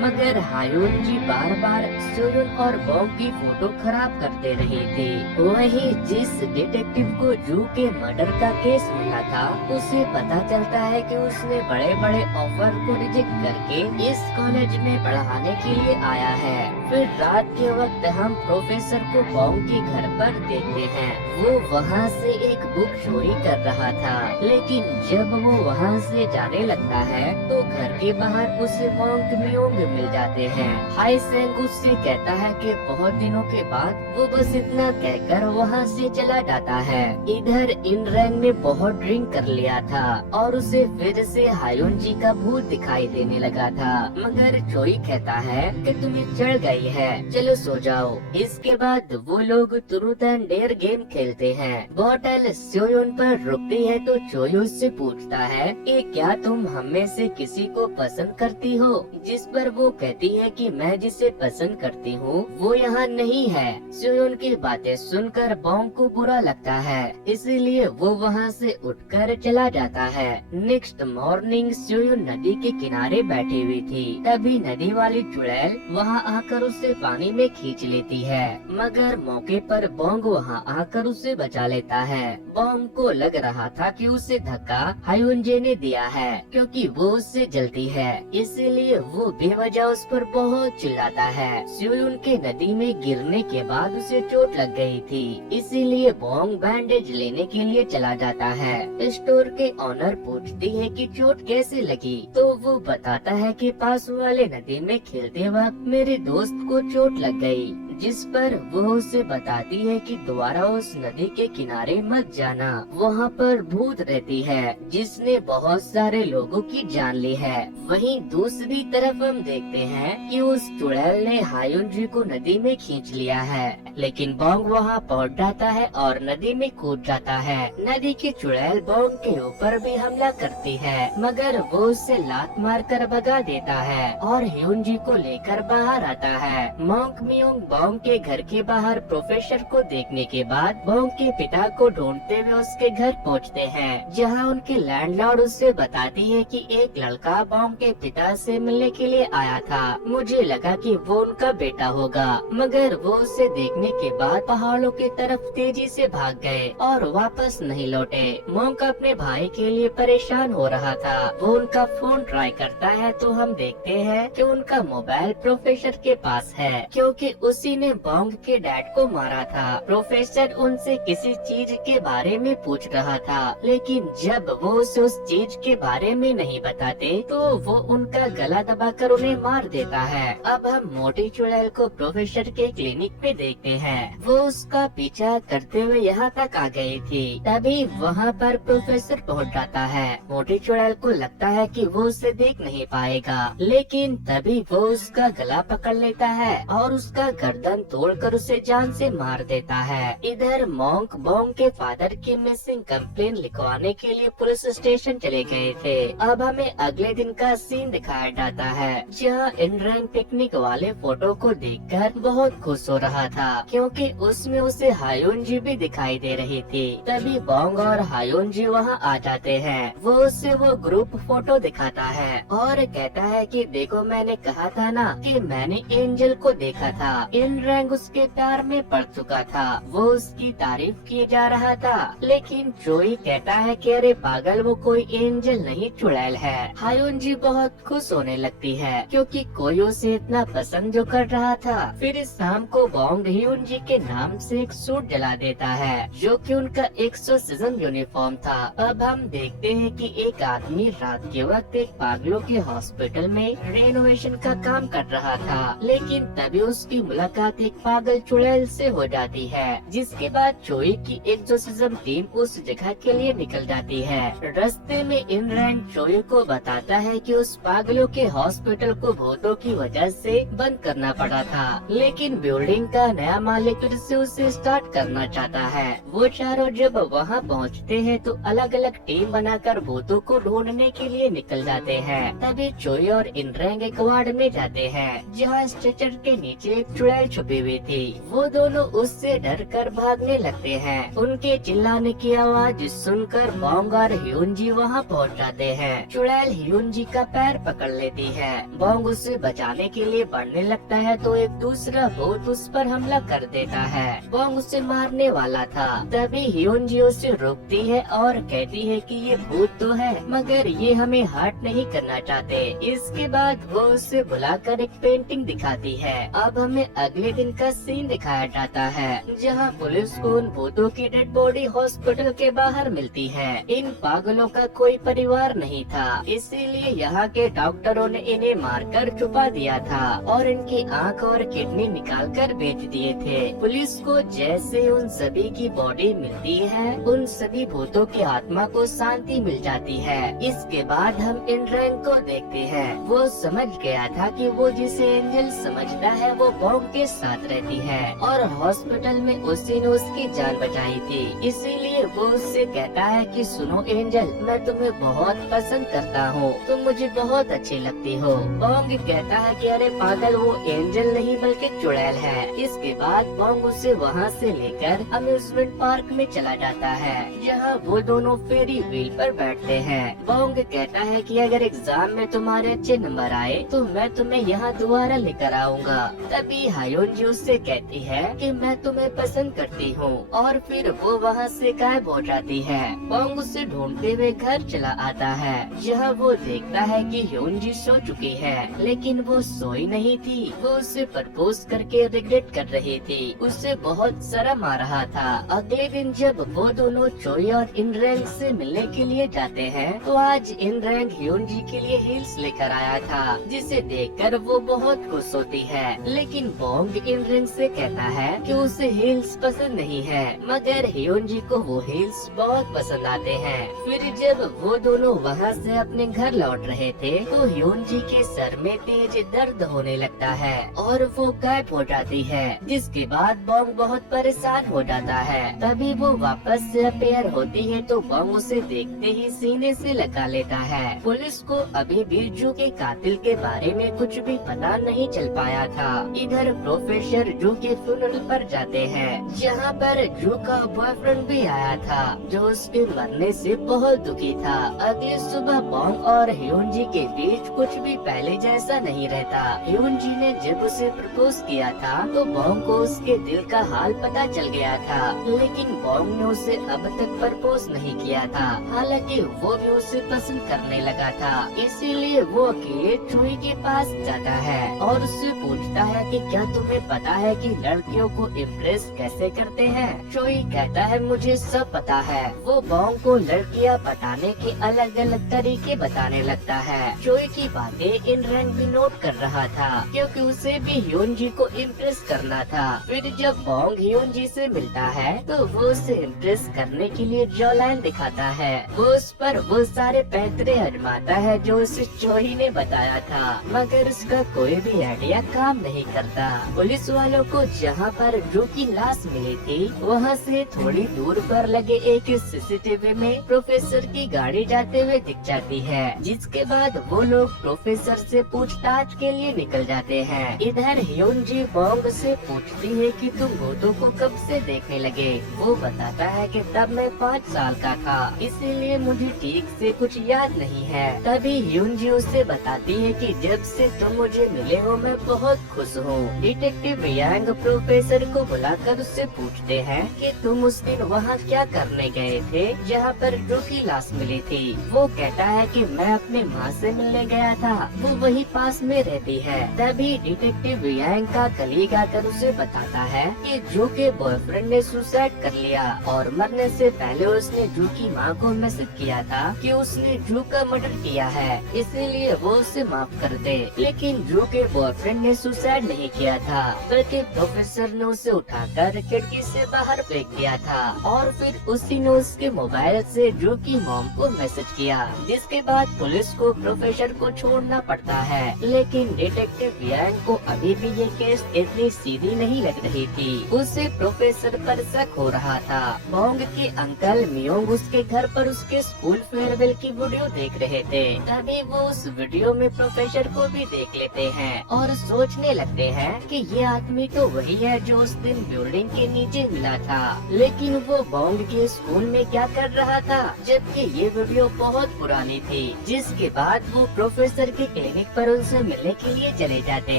मगर हायुंजी बार बार सोयुन और बॉन्ग की फोटो खराब करते रही थी। वहीं जिस डिटेक्टिव को जू के मर्डर का केस मिला था, उसे पता चलता है कि उसने बड़े बड़े ऑफर को रिजेक्ट करके इस कॉलेज में पढ़ाने के लिए आया है। फिर रात के वक्त हम प्रोफेसर को बॉन्ग के घर पर देखते हैं। वो वहाँ से एक बुक चोरी कर रहा था, लेकिन जब वो वहाँ से जाने लगता है तो घर के बाहर उसे बॉन्ग मियोंग मिल जाते हैं। हाई सेंग उससे कहता है कि बहुत दिनों के बाद वो बस इतना कहकर वहाँ से चला जाता है। इधर इनरैंग ने बहुत ड्रिंक कर लिया था और उसे फिर से हायुंजी का भूत दिखाई देने लगा था, मगर चोई कहता है कि तुम्हें चढ़ गई है, चलो सो जाओ। इसके बाद वो लोग ट्रूथ एंड डेयर गेम खेलते हैं। बॉटल सोयुन पर रुकती है तो चोई उससे पूछता है कि क्या तुम हम में से किसी को पसंद करती हो? जिस पर वो कहती है कि मैं जिसे पसंद करती हूँ वो यहाँ नहीं है। सोयुन की बातें सुनकर बॉन्ग को बुरा लगता है, इसीलिए वो वहाँ से उठकर चला जाता है। नेक्स्ट मॉर्निंग सोयुन नदी के किनारे बैठी हुई थी। तभी नदी वाली चुड़ैल वहाँ आकर उसे पानी में खींच लेती है, मगर मौके पर बॉन्ग वहाँ आकर उसे बचा लेता है। बॉन्ग को लग रहा था कि उसे धक्का हायुंजे ने दिया है, क्योंकि वो उससे जलती है, इसीलिए वो बेवजह उस पर बहुत चिल्लाता है। सोयुन के नदी में गिरने के बाद उसे चोट लग गई थी, इसीलिए बॉन्ग बैंडेज लेने के लिए चला जाता है। स्टोर के ऑनर पूछती है कि चोट कैसे लगी, तो वो बताता है कि पास वाले नदी में खेलते वक्त मेरे दोस्त को चोट लग गई, जिस पर वो उसे बताती है कि दोबारा उस नदी के किनारे मत जाना, वहाँ पर भूत रहती है जिसने बहुत सारे लोगों की जान ली है। वहीं दूसरी तरफ हम देखते हैं कि उस चुड़ैल ने हायुंजी को नदी में खींच लिया है, लेकिन बॉन्ग वहाँ पहुँच जाता है और नदी में कूद जाता है। नदी की चुड़ैल बॉन्ग के ऊपर भी हमला करती है, मगर वो उसे लात मार कर भगा देता है और हायुंजी को लेकर बाहर आता है। मॉन्क मियोंग बॉन्ग के घर के बाहर प्रोफेसर को देखने के बाद बॉन्ग के पिता को ढूंढते हुए उसके घर पहुंचते हैं, जहां उनके लैंडलॉर्ड उससे बताती है कि एक लड़का बॉन्ग के पिता से मिलने के लिए आया था। मुझे लगा कि वो उनका बेटा होगा, मगर वो उसे देखने के बाद पहाड़ों की तरफ तेजी से भाग गए और वापस नहीं लौटे। मॉन्क अपने भाई के लिए परेशान हो रहा था। वो उनका फोन ट्राई करता है तो हम देखते हैं कि उनका मोबाइल प्रोफेसर के पास है, क्योंकि उसी ने बॉन्ग के डैड को मारा था। प्रोफेसर उनसे किसी चीज के बारे में पूछ रहा था, लेकिन जब वो उसे उस चीज के बारे में नहीं बताते तो वो उनका गला दबाकर उन्हें मार देता है। अब हम मोटी चुड़ैल को प्रोफेसर के क्लिनिक पे देखते हैं। वो उसका पीछा करते हुए यहाँ तक आ गई थी, तभी वहाँ पर प्रोफेसर पहुँच जाता है। मोटी चुड़ैल को लगता है कि वो उसे देख नहीं पाएगा, लेकिन तभी वो उसका गला पकड़ लेता है और उसका गर्दन तोड़कर उसे जान से मार देता है। इधर मॉन्क बॉन्ग के फादर की मिसिंग कंप्लेन लिखवाने के लिए पुलिस स्टेशन चले गए थे। अब हमें अगले दिन का सीन दिखाया जाता है, जहाँ इनरैंग पिकनिक वाले फोटो को देखकर बहुत खुश हो रहा था, क्योंकि उसमें उसे हायोनजी भी दिखाई दे रही थी। तभी बॉन्ग और हायोनजी वहाँ आ जाते हैं। वो उससे वो ग्रुप फोटो दिखाता है और कहता है कि देखो, मैंने कहा था ना कि मैंने एंजल को देखा था। इनरैंग उसके प्यार में पड़ चुका था। वो उसकी तारीफ किए जा रहा था, लेकिन चोई कहता है कि अरे पागल, वो कोई एंजल नहीं चुड़ैल है। हायोनजी बहुत खुश होने लगती है, क्योंकि कोई उसे इतना पसंद जो कर रहा था। फिर इस शाम को बॉन्ग ह्यूनजी के नाम से एक सूट जला देता है, जो कि उनका एक्सोर्सिज्म यूनिफॉर्म था। अब हम देखते हैं कि एक आदमी रात के वक्त एक पागलों के हॉस्पिटल में रेनोवेशन का काम कर रहा था, लेकिन तभी उसकी मुलाकात एक पागल चुड़ैल से हो जाती है, जिसके बाद चोई की एक्सोर्सिज्म टीम उस जगह के लिए निकल जाती है। रास्ते में इनरैंग चोई को बताता है कि उस पागलों के हॉस्पिटल को भूतों की वजह से बंद करना पड़ा था, लेकिन बिल्डिंग का नया मालिक फिर से उसे स्टार्ट करना चाहता है। वो चारों जब वहाँ पहुँचते हैं तो अलग अलग टीम बनाकर भूतों को ढूंढने के लिए निकल जाते हैं। तभी चोई और इनरैंग एक वार्ड में जाते हैं, जहाँ स्ट्रेचर के नीचे एक चुड़ैल छुपी हुई थी। वो दोनों उससे डर कर भागने लगते हैं। उनके चिल्लाने की आवाज सुनकर बॉन्ग और ह्यूनजी वहाँ पहुँच जाते हैं। चुड़ैल ह्यूनजी का पैर पकड़ लेती है। बॉन्ग उसे बचाने के लिए बढ़ने लगता है तो एक दूसरा भूत उस पर हमला कर देता है। बॉन्ग उसे मारने वाला था, तभी ह्यूनजी उसे रोकती है और कहती है कि ये भूत तो है, मगर ये हमें हर्ट नहीं करना चाहते। इसके बाद वो उसे बुलाकर एक पेंटिंग दिखाती है। अब हमें अगले दिन का सीन दिखाया जाता है, जहाँ पुलिस को उन भूतों की डेड बॉडी हॉस्पिटल के बाहर मिलती है। इन पागलों का कोई परिवार नहीं था, इसीलिए यहाँ के डॉक्टरों ने इन्हें मारकर छुपा दिया था और इनकी आंख और किडनी निकाल कर बेच दिए थे। पुलिस को जैसे उन सभी की बॉडी मिलती है, उन सभी भूतों की आत्मा को शांति मिल जाती है। इसके बाद हम इनरैंग को देखते हैं। वो समझ गया था कि वो जिसे एंजल समझता है वो बॉन्ग के साथ रहती है और हॉस्पिटल में उसी ने उसकी जान बचाई थी। इसीलिए वो उससे कहता है कि सुनो एंजल, मैं तुम्हें बहुत पसंद करता हूँ, तुम मुझे बहुत अच्छी लगती हो। बॉन्ग कहता है कि अरे पागल, वो एंजल नहीं बल्कि चुड़ैल है। इसके बाद बॉन्ग उसे वहाँ से लेकर अम्यूजमेंट पार्क में चला जाता है, जहाँ वो दोनों फेरी व्हील पर बैठते हैं। बॉन्ग कहता है कि अगर एग्जाम में तुम्हारे अच्छे नंबर आए तो मैं तुम्हें यहाँ दोबारा लेकर आऊँगा। तभी हायोनजी उससे कहती है कि मैं तुम्हें पसंद करती हूँ, और फिर वो वहाँ से गायब हो जाती है। बॉन्ग उसे ढूंढते हुए घर चला आता है, जहाँ वो देखता है कि ह्यूनजी सो चुकी है, लेकिन वो सोई नहीं थी। वो उसे प्रपोज करके रिग्रेट कर रही थी। उसे बहुत शर्म आ रहा था। अगले दिन जब वो दोनों चोई और इनरैंग से मिलने के लिए जाते हैं तो आज इनरैंग ह्यूनजी के लिए हिल्स लेकर आया था, जिसे देखकर वो बहुत खुश होती है। लेकिन बॉन्ग इनरैंग से कहता है कि उसे हिल्स पसंद नहीं है, मगर ह्यूनजी को वो हिल्स बहुत पसंद आते हैं। फिर जब वो दोनों वहाँ से अपने घर लौट रहे थे तो ह्यूनजी के सर में तेज दर्द होने लगता है और वो गायब हो जाती है, जिसके बाद बॉन्ग बहुत परेशान हो जाता है। तभी वो वापस से अपीयर होती है तो बॉन्ग उसे देखते ही सीने से लगा लेता है। पुलिस को अभी भी जू के कातिल के बारे में कुछ भी पता नहीं चल पाया था। इधर प्रोफेसर जू के फ्यूनरल पर जाते हैं, जहाँ पर जू का बॉयफ्रेंड भी आया था, जो उसके मरने से बहुत दुखी था। अगले सुबह बॉन्ग और ह्यूनजी के बीच कुछ भी पहले जैसा नहीं रहता। ह्यूनजी ने जब उसे प्रपोज किया था तो बॉन्ग को उसके दिल का हाल पता चल गया था, लेकिन बॉन्ग ने उसे अब तक प्रपोज नहीं किया था। हालांकि वो भी उसे पसंद करने लगा था, इसीलिए वो अकेले चोई के पास जाता है और उससे पूछता है कि क्या तुम्हें पता है कि लड़कियों को इम्प्रेस कैसे करते हैं? चोई कहता है मुझे सब पता है। वो बॉन्ग को लड़कियां पटाने के अलग अलग तरीके बताने लगता है। चोई की बातें इन रैंग भी नोट कर रहा था क्योंकि उसे भी ह्योनजी को इम्प्रेस करना था। फिर जब बॉन्ग ह्योनजी से मिलता है तो वो उसे इम्प्रेस करने के लिए जॉलाइन दिखाता है। वो उस पर वो सारे पैतरे आजमाता है जो उसे चोई ने बताया था, मगर उसका कोई भी आइडिया काम नहीं करता। पुलिस वालों को जहाँ पर ड्रू की लाश मिली थी वहाँ से थोड़ी दूर पर लगे एक सीसीटीवी में प्रोफेसर की गाड़ी जाते हुए दिख जाती है, जिसके बाद वो लोग प्रोफेसर से पूछताछ के लिए निकल जाते हैं। इधर ह्योनजी बॉन्ग से पूछती है कि तुम भूतों को कब से देखने लगे? वो बताता है कि तब मैं 5 साल का था, इसीलिए मुझे ठीक से कुछ याद नहीं है। तभी ह्योनजी उसे बताती है कि जब से तुम मुझे मिले हो मैं बहुत खुश हूँ। डिटेक्टिव यांग प्रोफेसर को बुलाकर उससे पूछते हैं कि तुम उस दिन वहाँ क्या करने गए थे जहाँ पर ड्रू की लाश मिली थी? वो कहता है कि मैं अपने माँ से मिलने गया था, वो वही पास में रहती है। तभी डिटेक्टिव यांग का कलीग आकर उसे बताता है कि ड्रू के बॉयफ्रेंड ने सुसाइड कर लिया और मरने से पहले उसने ड्रू की माँ को मैसेज किया था कि उसने ड्रू का मर्डर किया है, इसीलिए वो उसे माफ कर दे। लेकिन ड्रू के बॉयफ्रेंड ने सुसाइड नहीं किया था, बल्कि प्रोफेसर ने उसे उठाकर खिड़की से बाहर फेंक दिया था और फिर उसी ने उसके मोबाइल से ड्रू की मॉम को मैसेज किया, जिसके बाद पुलिस को प्रोफेसर को छोड़ना पड़ता है। लेकिन डिटेक्टिव यांग को अभी भी ये केस इतनी सीधी नहीं लग रही थी, उसे प्रोफेसर पर शक हो रहा था। बॉन्ग के अंकल मियोंग उसके घर पर उसके स्कूल फेयरवेल की वीडियो देख रहे थे। तभी वो उस वीडियो में प्रोफेसर को भी देख लेते हैं और सोचने लगते हैं कि ये आदमी तो वही है जो उस दिन बिल्डिंग के नीचे मिला था। लेकिन वो बॉन्ग के स्कूल में क्या कर रहा था, जबकि ये वीडियो बहुत पुरानी थी। जिसके बाद वो प्रोफेसर के क्लिनिक पर उनसे मिलने के लिए चले जाते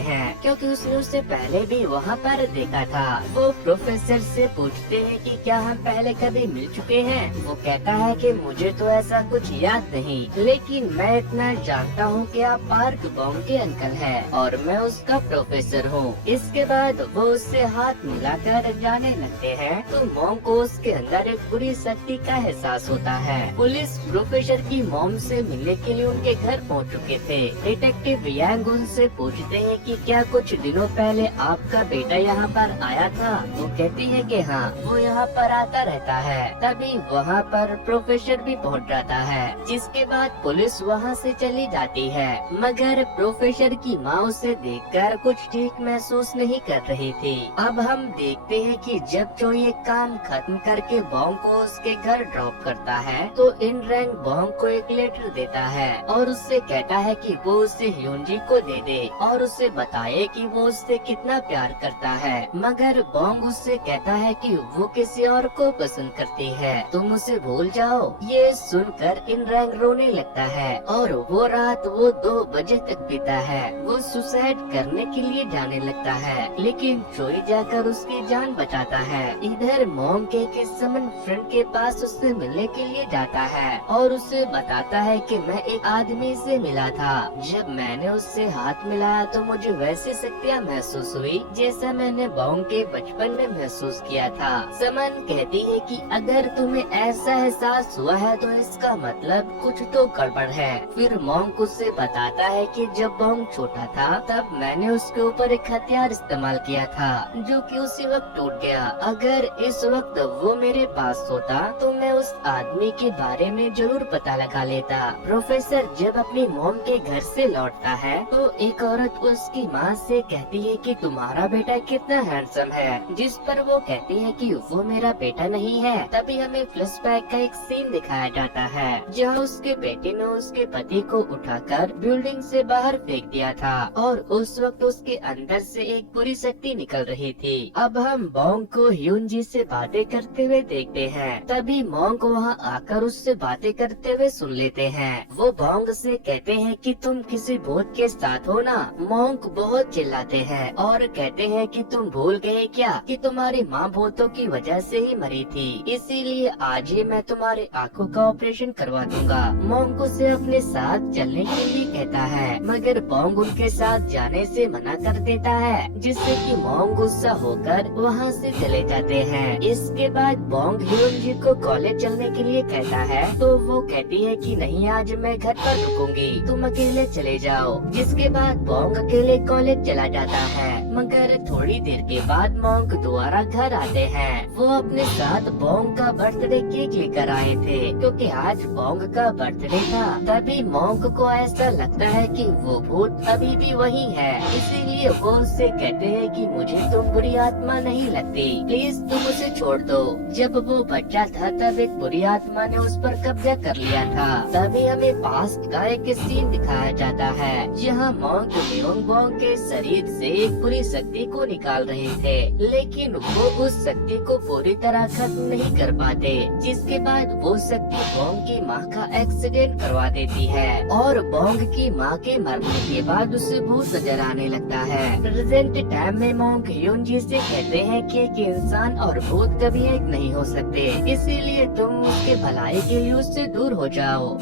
हैं क्योंकि उसने उसे पहले भी वहाँ पर देखा था। वो प्रोफेसर से पूछते हैं कि क्या हम पहले कभी मिल चुके हैं? वो कहता है कि मुझे तो ऐसा कुछ याद नहीं, लेकिन मैं इतना जानता हूँ कि आप पार्क बॉन्ग के अंकल हैं और मैं उसका प्रोफेसर हूँ। इसके बाद वो उससे हाथ मिलाकर जाने लगते हैं तो मॉम को उसके अंदर एक बुरी शक्ति का एहसास होता है। पुलिस प्रोफेसर की मॉम से मिलने के लिए उनके घर पहुँच चुके थे। डिटेक्टिव यांग उनसे पूछते हैं कि क्या कुछ दिनों पहले आपका बेटा यहाँ पर आया था? वो कहती है कि हाँ, वो यहाँ पर आता रहता है। तभी वहाँ पर प्रोफेसर भी पहुँच जाता है, जिसके बाद पुलिस वहाँ से चली जाती है। मगर प्रोफेसर की माँ उसे देखकर कुछ ठीक महसूस नहीं कर रही थी। अब हम देखते हैं कि जब चोई एक काम खत्म करके बॉन्ग को उसके घर ड्रॉप करता है तो इन रैंग बॉन्ग को एक लेटर देता है और उससे कहता है कि वो उसे ह्योनजी को दे दे और उसे बताए कि वो उससे कितना प्यार करता है। मगर बॉन्ग उससे कहता है कि वो किसी और को पसंद करती है, तुम उसे भूल जाओ। ये सुनकर इन रैंग रोने लगता है और वो रात वो 2 बजे तक बीता है। वो सुसाइड करने के लिए जाने लगता है, लेकिन चोई जाकर उसकी जान बचाता है। इधर मॉम के किस्मन फ्रेंड के पास उससे मिलने के लिए जाता है और उसे बताता है कि मैं एक आदमी से मिला था, जब मैंने उससे हाथ मिलाया तो मुझे वैसी शक्तियाँ महसूस हुई जैसा मैंने बॉन्ग के बचपन में महसूस किया था। समन कहती है कि अगर तुम्हें ऐसा एहसास हुआ है तो इसका मतलब कुछ तो गड़बड़ है। फिर मॉन्ग उससे बताता है कि जब बॉन्ग छोटा था तब मैंने उसके ऊपर एक हथियार इस्तेमाल किया था जो कि उसी वक्त टूट गया। अगर इस वक्त वो मेरे पास होता तो मैं उस आदमी के बारे में जरूर पता लगा लेता। प्रोफेसर जब अपनी मॉम के घर से लौटता है तो एक औरत उसकी माँ से कहती है कि तुम्हारा बेटा कितना हैंडसम है, जिस पर वो कहती है कि वो मेरा बेटा नहीं है। तभी हमें फ्लैशबैक का एक सीन दिखाया जाता है जहाँ उसके बेटे ने उसके पति को उठाकर बिल्डिंग से बाहर फेंक दिया था और उस वक्त उसके अंदर से एक बुरी शक्ति निकल रही थी। अब हम बॉन्ग को ह्योनजी से बातें करते हुए देखते हैं। तभी मॉन्ग वहाँ आकर उससे बातें करते हुए सुन लेते हैं। वो बॉन्ग से कहते हैं कि तुम किसी भूत के साथ हो ना। मॉन्ग बहुत चिल्लाते हैं और कहते हैं कि तुम भूल गए क्या कि तुम्हारी माँ भूतों की वजह से ही मरी थी, इसीलिए आज ही मैं तुम्हारे आंखों का ऑपरेशन करवा दूंगा। मॉन्ग उसे अपने साथ चलने के लिए कहता है, मगर बॉन्ग उनके साथ जाने से मना कर देता है है, जिससे कि मोंग गुस्सा होकर वहाँ से चले जाते हैं। इसके बाद बोंग ह्योनजी को कॉलेज चलने के लिए कहता है, तो वो कहती है कि नहीं, आज मैं घर पर रुकूंगी, तुम अकेले चले जाओ। जिसके बाद बोंग अकेले कॉलेज चला जाता है, मगर थोड़ी देर के बाद मोंग दोबारा घर आते हैं। वो अपने साथ बोंग का बर्थडे केक लेकर आए थे, क्योंकि आज बोंग का बर्थडे था। तभी मोंग को ऐसा लगता है कि वो भूत अभी भी वही है, इसीलिए वो उससे कहते हैं कि मुझे तुम बुरी आत्मा नहीं लगती, प्लीज तुम उसे छोड़ दो। जब वो बच्चा था तब एक बुरी आत्मा ने उस पर कब्जा कर लिया था। तभी हमें पास्ट का एक सीन दिखाया जाता है, जहाँ मोंग म्योंग बोंग के शरीर से एक बुरी शक्ति को निकाल रहे थे, लेकिन वो उस शक्ति को पूरी तरह खत्म नहीं कर पाते। जिसके बाद वो शक्ति बोंग की माँ का एक्सीडेंट करवा देती है और बोंग की माँ के मरने के बाद उसे भूत नजर आने लगता है। प्रेजेंट टाइम में मोंग ह्योनजी से कहते हैं कि एक इंसान और भूत कभी एक नहीं हो सकते, इसीलिए तुम उसके भलाई के लिए उससे दूर हो जाओ।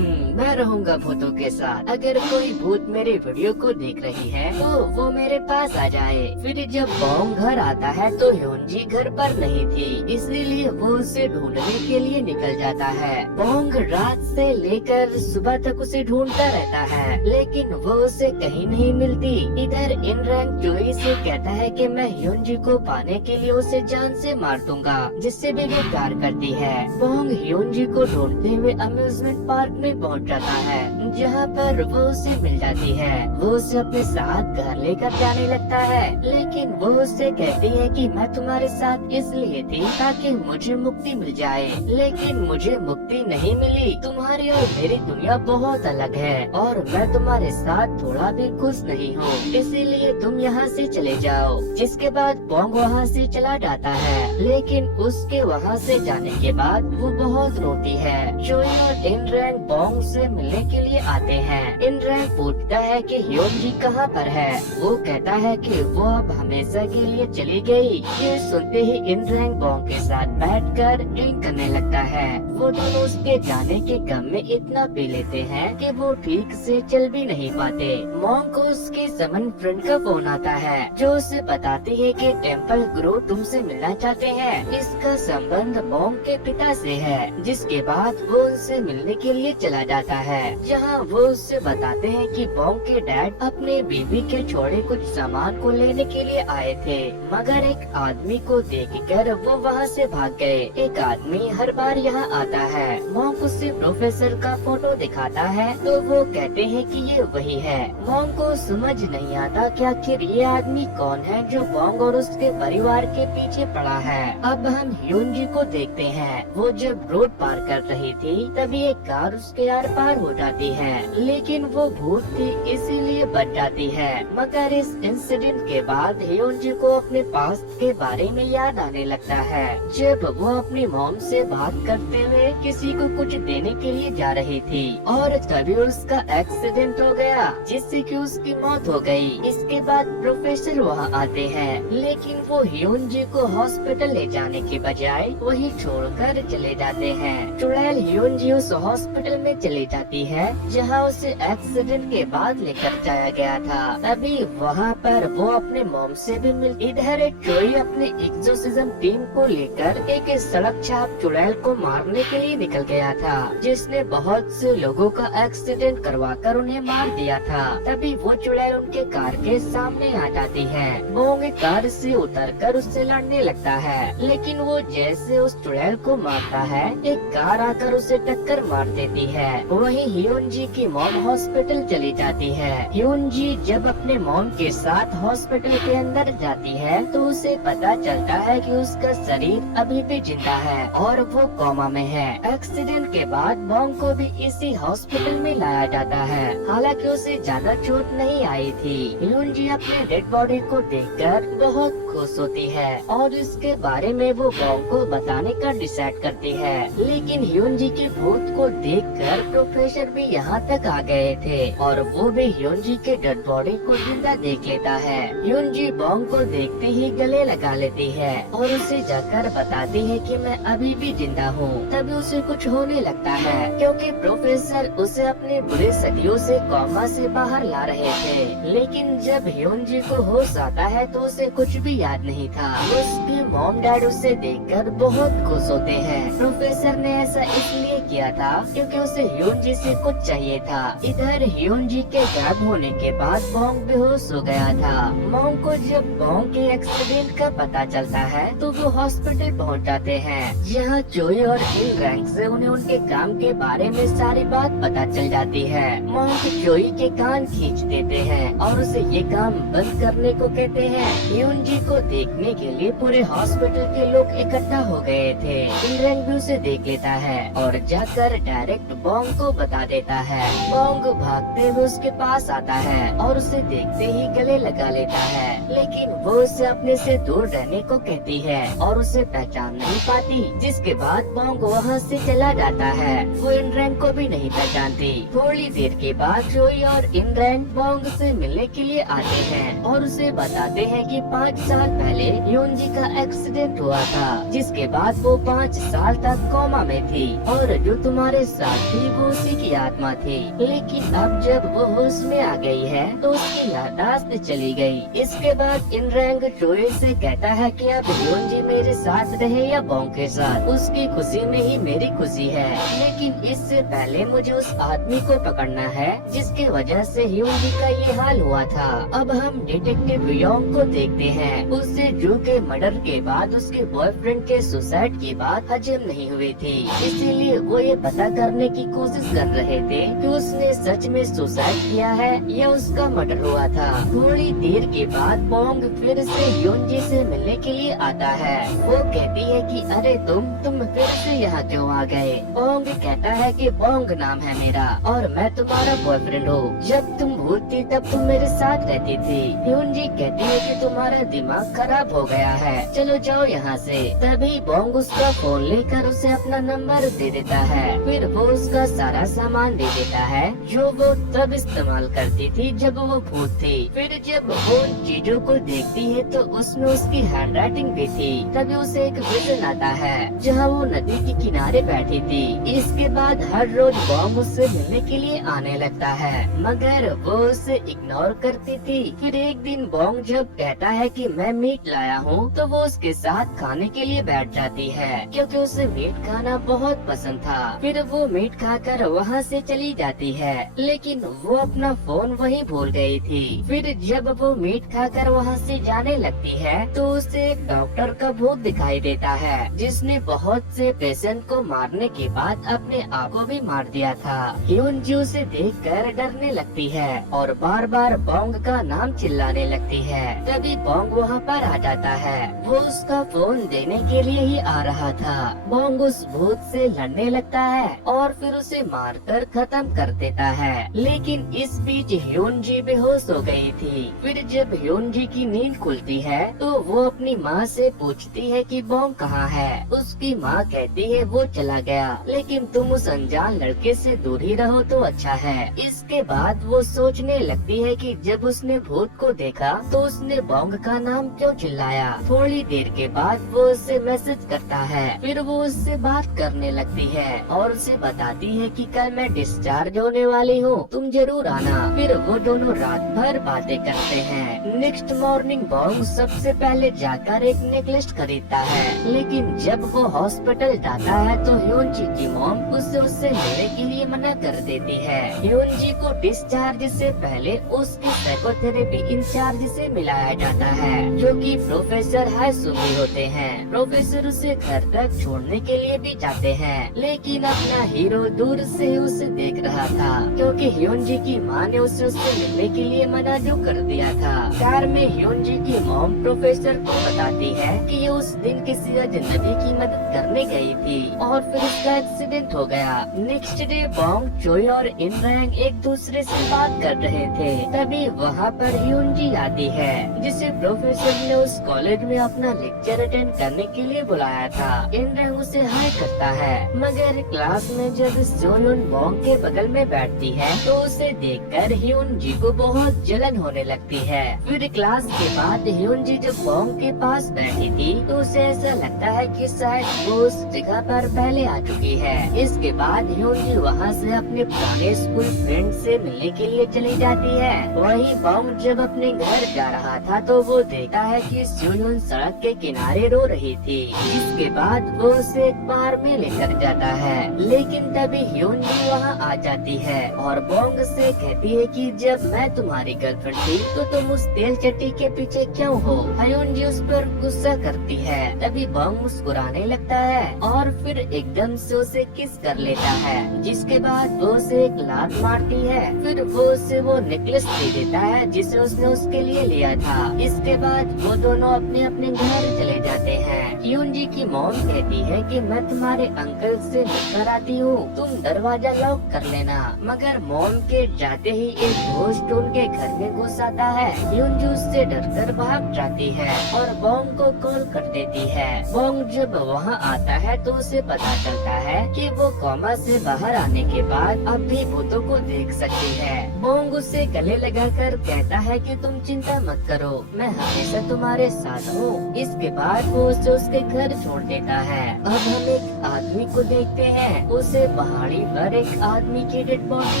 मैं रहूंगा भूतों के साथ। अगर कोई भूत मेरे वीडियो को देख रही है तो वो मेरे पास आ जाए। फिर जब बोंग घर आता है तो ह्योनजी घर पर नहीं थी, इसीलिए वो उसे ढूंढने के लिए निकल जाता है। बोंग रात से लेकर सुबह तक उसे ढूंढता रहता है, लेकिन वो उसे कहीं नहीं मिलती। इधर इनरैंग जोई से कहता है कि मैं ह्योनजी को पाने के लिए उसे जान से मार दूंगा, जिससे भी वो प्यार करती है। बोंग ह्योनजी को ढूंढते हुए अम्यूजमेंट पार्क में पहुंच जाता है, जहाँ पर वो उसे मिल जाती है। वो उसे अपने साथ घर लेकर जाने लगता है, लेकिन वो उससे कहती है कि मैं तुम्हारे साथ इसलिए थी ताकि मुझे मुक्ति मिल जाए, लेकिन मुझे मुक्ति नहीं मिली। तुम्हारी और मेरी दुनिया बहुत अलग है और मैं तुम्हारे साथ थोड़ा भी खुश नहीं हूँ, इसीलिए तुम यहाँ से चले जाओ। जिसके बाद बोंग वहाँ से चला जाता है, लेकिन उसके वहाँ से जाने के बाद वो बहुत रोती है। जोई और इनरैंग बोंग से मिलने के लिए आते हैं। इनरैंग पूछता है कि ह्योनजी कहाँ पर है। वो कहता है कि वो अब हमेशा के लिए चली गई। ये सुनते ही इनरैंग बोंग के साथ बैठकर ड्रिंक करने लगता है। वो दोनों उसके जाने के गम में इतना पी लेते हैं कि वो ठीक से चल भी नहीं पाते। मोंग को उसके समन फ्रेंड का फोन आता है, जो उसे बताती है कि टेम्पल गुरु तुमसे मिलना चाहते हैं। इसका संबंध मोंग के पिता से है। जिसके बाद वो उनसे मिलने के लिए चला जाता है, जहाँ वो उससे बताते हैं कि मोंग के डैड अपने बीवी के छोड़े कुछ सामान को लेने के लिए आए थे, मगर एक आदमी को देखकर वो वहाँ से भाग गए। एक आदमी हर बार यहाँ आता है। मोंग उसे प्रोफेसर का फोटो दिखाता है, तो वो कहते हैं कि ये वही है। मोंग को समझ नहीं आता कि आखिर ये आदमी कौन है जो मोंग और उसके परिवार के पीछे पड़ा है। अब हम ह्योनजी को देखते हैं। वो जब रोड पार कर रही थी तभी एक कार उसके आर पार हो जाती है, लेकिन वो भूत थी इसीलिए बच जाती है। मगर इस इंसिडेंट के बाद ह्योनजी को अपने पास्ट के बारे में याद आने लगता है, जब वो अपनी मॉम से बात करते हुए किसी को कुछ देने के लिए जा रही थी और तभी उसका एक्सीडेंट हो गया, जिससे कि उसकी मौत हो गई। इसके बाद प्रोफेसर वहाँ आते हैं, लेकिन वो ह्योनजी को हॉस्पिटल ले जाने के बजाय वही छोड़कर चले जाते हैं। चुड़ैल ह्योनजी उस हॉस्पिटल में चली जाती है जहाँ उसे एक्सीडेंट के बाद लेकर जाया गया था। अभी वहाँ पर वो अपने मॉम से भी मिल। इधर जोई अपने एक्सोर्सिज्म टीम को लेकर एक सड़क छाप चुड़ैल को मारने के लिए निकल गया था, जिसने बहुत से लोगों का एक्सीडेंट करवाकर उन्हें मार दिया था। तभी वो चुड़ैल उनके कार के सामने आ जाती है। बोंग कार से उतरकर उससे लड़ने लगता है, लेकिन वो जैसे उस चुड़ैल को मारता है, एक कार आकर उसे टक्कर मार देती है। वहीं ह्योनजी की मॉम हॉस्पिटल चली जाती है। ह्योनजी जब अपने मॉम के साथ हॉस्पिटल के अंदर जाती है तो उसे पता चलता है कि उसका शरीर अभी भी जिंदा है और वो कोमा में है। एक्सीडेंट के बाद बोंग को भी इसी हॉस्पिटल में लाया जाता है। हालांकि उसे ज्यादा चोट नहीं आई थी। ह्योनजी अपने डेड बॉडी को देखकर बहुत खुश होती है और इसके बारे में वो बॉन्ग को बताने का डिसाइड करती है। लेकिन ह्यून जी के भूत को देखकर प्रोफेसर भी यहाँ तक आ गए थे और वो भी ह्यून जी के डेड बॉडी को जिंदा देख लेता है। ह्यून जी बॉन्ग को देखते ही गले लगा लेती है और उसे जाकर बताती है कि मैं अभी भी जिंदा हूँ। तभी उसे कुछ होने लगता है क्योंकि प्रोफेसर उसे अपने बुरे सदियों से कोमा से बाहर ला रहे थे। लेकिन जब ह्यून जी को होश आता है तो उसे कुछ भी याद नहीं था। उसके मॉम डैड उसे देखकर बहुत खुश होते हैं। प्रोफेसर ने ऐसा इसलिए किया था क्योंकि उसे ह्यून जी से कुछ चाहिए था। इधर ह्यून जी के गायब होने के बाद बॉन्ग बेहोश हो गया था। मॉम को जब बॉन्ग के एक्सीडेंट का पता चलता है तो वो हॉस्पिटल पहुंच जाते हैं, जहां चोई और इन रैंक से उन्हें उनके काम के बारे में सारी बात पता चल जाती है। मॉन्ग चोई के कान खींच देते हैं और उसे ये काम बंद करने को कहते हैं। ह्यून जी को देखने के लिए पूरे हॉस्पिटल के लोग इकट्ठा हो गए थे। इन रैंक भी उसे देख लेता है और जाकर डायरेक्ट बॉन्ग को बता देता है। बॉन्ग भागते हुए उसके पास आता है और उसे देखते ही गले लगा लेता है, लेकिन वो उसे अपने से दूर रहने को कहती है और उसे पहचान नहीं पाती। जिसके बाद बॉन्ग वहाँ से चला जाता है। वो इन रैंक को भी नहीं पहचानती। थोड़ी देर के बाद जोई और इन रैंक बॉन्ग से मिलने के लिए आते हैं और उसे बताते हैं कि 5 साल पहले ह्यून जी का एक्सीडेंट हुआ था, जिसके बाद वो 5 साल तक कोमा में थी और जो तुम्हारे साथ थी वो उसी की आत्मा थी। लेकिन अब जब वो होश में आ गई है तो उसकी याददाश्त चली गई। इसके बाद इन रैंक चोई से कहता है कि अब ह्यून जी मेरे साथ रहे या बॉन्ग के साथ, उसकी खुशी में ही मेरी खुशी है। लेकिन इससे पहले मुझे उस आदमी को पकड़ना है जिसकी वजह से ह्यून जी का ये हाल हुआ था। अब हम डिटेक्टिव योंग को देखते हैं। उससे जू के मर्डर के बाद उसके बॉयफ्रेंड के सुसाइड की बात हजम नहीं हुई थी, इसीलिए वो ये पता करने की कोशिश कर रहे थे कि उसने सच में सुसाइड किया है या उसका मर्डर हुआ था। थोड़ी देर के बाद बॉन्ग फिर से ह्यून जी से मिलने के लिए आता है। वो कहती है कि अरे तुम फिर से यहाँ क्यों आ गए? बॉन्ग कहता है कि बॉन्ग नाम है मेरा और मैं तुम्हारा बॉयफ्रेंड हूँ। जब तुम भूत थी तब तुम मेरे साथ रहती थी। ह्यून जी कहती है कि तुम्हारा दिमाग खराब हो गया है, चलो जाओ यहाँ से। तभी बॉन्ग उसका फोन लेकर उसे अपना नंबर दे देता है। फिर वो उसका सारा सामान दे देता है जो वो तब इस्तेमाल करती थी जब वो भूत थी। फिर जब वो उन चीजों को देखती है तो उसमें उसकी हैंडराइटिंग भी थी। तभी उसे एक विजन आता है जहाँ वो नदी के किनारे बैठी थी। इसके बाद हर रोज बॉन्ग उससे मिलने के लिए आने लगता है, मगर वो उसे इग्नोर करती थी। फिर एक दिन बॉन्ग जब कहता है कि मैं मीट लाया हूँ तो वो उसके साथ खाने के लिए बैठ जाती है क्योंकि उसे मीट खाना बहुत पसंद था। फिर वो मीट खाकर वहाँ से चली जाती है, लेकिन वो अपना फोन वहीं भूल गई थी। फिर जब वो मीट खाकर वहाँ से जाने लगती है तो उसे एक डॉक्टर का भूत दिखाई देता है जिसने बहुत से पेशेंट को मारने के बाद अपने आप को भी मार दिया था। ह्यून जी उसे देखकर डरने लगती है और बार बार बॉन्ग का नाम चिल्लाने लगती है। तभी बॉन्ग वहाँ पर आ जाता है। वो उसका फोन देने के लिए ही आ रहा था। बॉन्ग उस भूत से लड़ने लगता है और फिर उसे मारकर खत्म कर देता है। लेकिन इस बीच ह्यून जी बेहोश हो गई थी। फिर जब ह्यून जी की नींद खुलती है तो वो अपनी माँ से पूछती है कि बॉन्ग कहाँ है। उसकी माँ कहती है वो चला गया, लेकिन तुम उस अनजान लड़के से दूर ही रहो तो अच्छा है। इसके बाद वो सोचने लगती है कि जब उसने भूत को देखा तो उसने बॉन्ग का नाम क्यों चिल्लाया। थोड़ी देर के बाद वो उससे मैसेज करता है। फिर वो उससे बात करने लगती है और उसे बताती है कि कल मैं डिस्चार्ज होने वाली हूँ, तुम जरूर आना। फिर वो दोनों रात भर बातें करते हैं। नेक्स्ट मॉर्निंग बॉन्ग सबसे पहले जाकर एक नेकलेस खरीदता है, लेकिन जब वो हॉस्पिटल जाता है तो ह्यून जी की मॉम उससे मिलने के लिए मना कर देती है। ह्यून जी को डिस्चार्ज से पहले उसकी साइकोथेरेपी इंचार्ज से मिलाया जाता है जो कि प्रोफेसर हायसुमी होते हैं। प्रोफेसर उसे घर तक छोड़ने के लिए भी जाते हैं, लेकिन अपना हीरो दूर से ही उसे देख रहा था क्योंकि ह्यून जी की माँ ने उससे मिलने के लिए मना जो कर दिया था। कार में ह्यून जी की मॉम प्रोफेसर को बताती है कि ये उस दिन किसी अजनबी की मदद करने गई थी और फिर उसका एक्सीडेंट हो गया। नेक्स्ट डे बॉन्ग, चोई और इनरैंग एक दूसरे से बात कर रहे थे। तभी वहाँ पर ह्यूनजी आती है, जिसे प्रोफेसर ने उस कॉलेज में अपना लेक्चर अटेंड करने के लिए बुलाया था। इनरैंग उसे हाय करता है, मगर क्लास में जब सोयोन बॉन्ग के बगल में बैठती है तो उसे देखकर ह्यूनजी को बहुत जलन होने लगती है। फिर क्लास के बाद ह्यूनजी जब बॉन्ग के पास बैठी थी तो उसे ऐसा लगता है कि शायद वो उस जगह पर पहले आ चुकी है। इसके बाद ह्यूनजी वहाँ से अपने पुराने स्कूल फ्रेंड से मिलने के लिए चली जाती है। वहीं बॉन्ग जब अपने घर जा रहा था तो वो देखता है कि सोयोन सड़क के किनारे रो रही थी। इसके बाद वो उसे एक बार में लेकर जाता है, लेकिन तभी ह्यूनजी वहाँ आ जाती है और बॉन्ग से कहती है कि जब मैं तुम्हारी गर्लफ्रेंड थी तो तुम उस तेल चट्टी के पीछे क्यों हो। ह्यूनजी उस पर गुस्सा करती है। तभी बॉन्ग मुस्कुराने लगता है और फिर एकदम से उसे किस कर लेता है, जिसके बाद वो उसे एक लात मारती है। फिर वो उसे वो नेकलेस दे देता है जिसे उसने उसके लिए लिया था। इसके बाद वो दोनों अपने अपने घर चले जाते हैं। ह्यूनजी की मॉम कहती है कि मैं तुम्हारे अंकल से मिलकर आती हूँ, तुम दरवाजा लॉक कर लेना। मगर मॉम के जाते ही एक घोस्ट उनके घर में घुस आता है। ह्यूनजी उससे डरकर भाग जाती है और बॉन्ग को कॉल कर देती है। बॉन्ग जब वहाँ आता है तो उसे पता चलता है कि वो कोमा से बाहर आने के बाद अब भी भूतों को देख सकती है। बॉन्ग उसे गले लगाकर कहता है कि तुम चिंता मत करो, मैं हमेशा तुम्हारे साथ हूँ। इसके बाद वो उसे उसके घर छोड़ देता है। अब हम एक आदमी को देखते हैं, उसे पहाड़ी पर एक आदमी की डेड बॉडी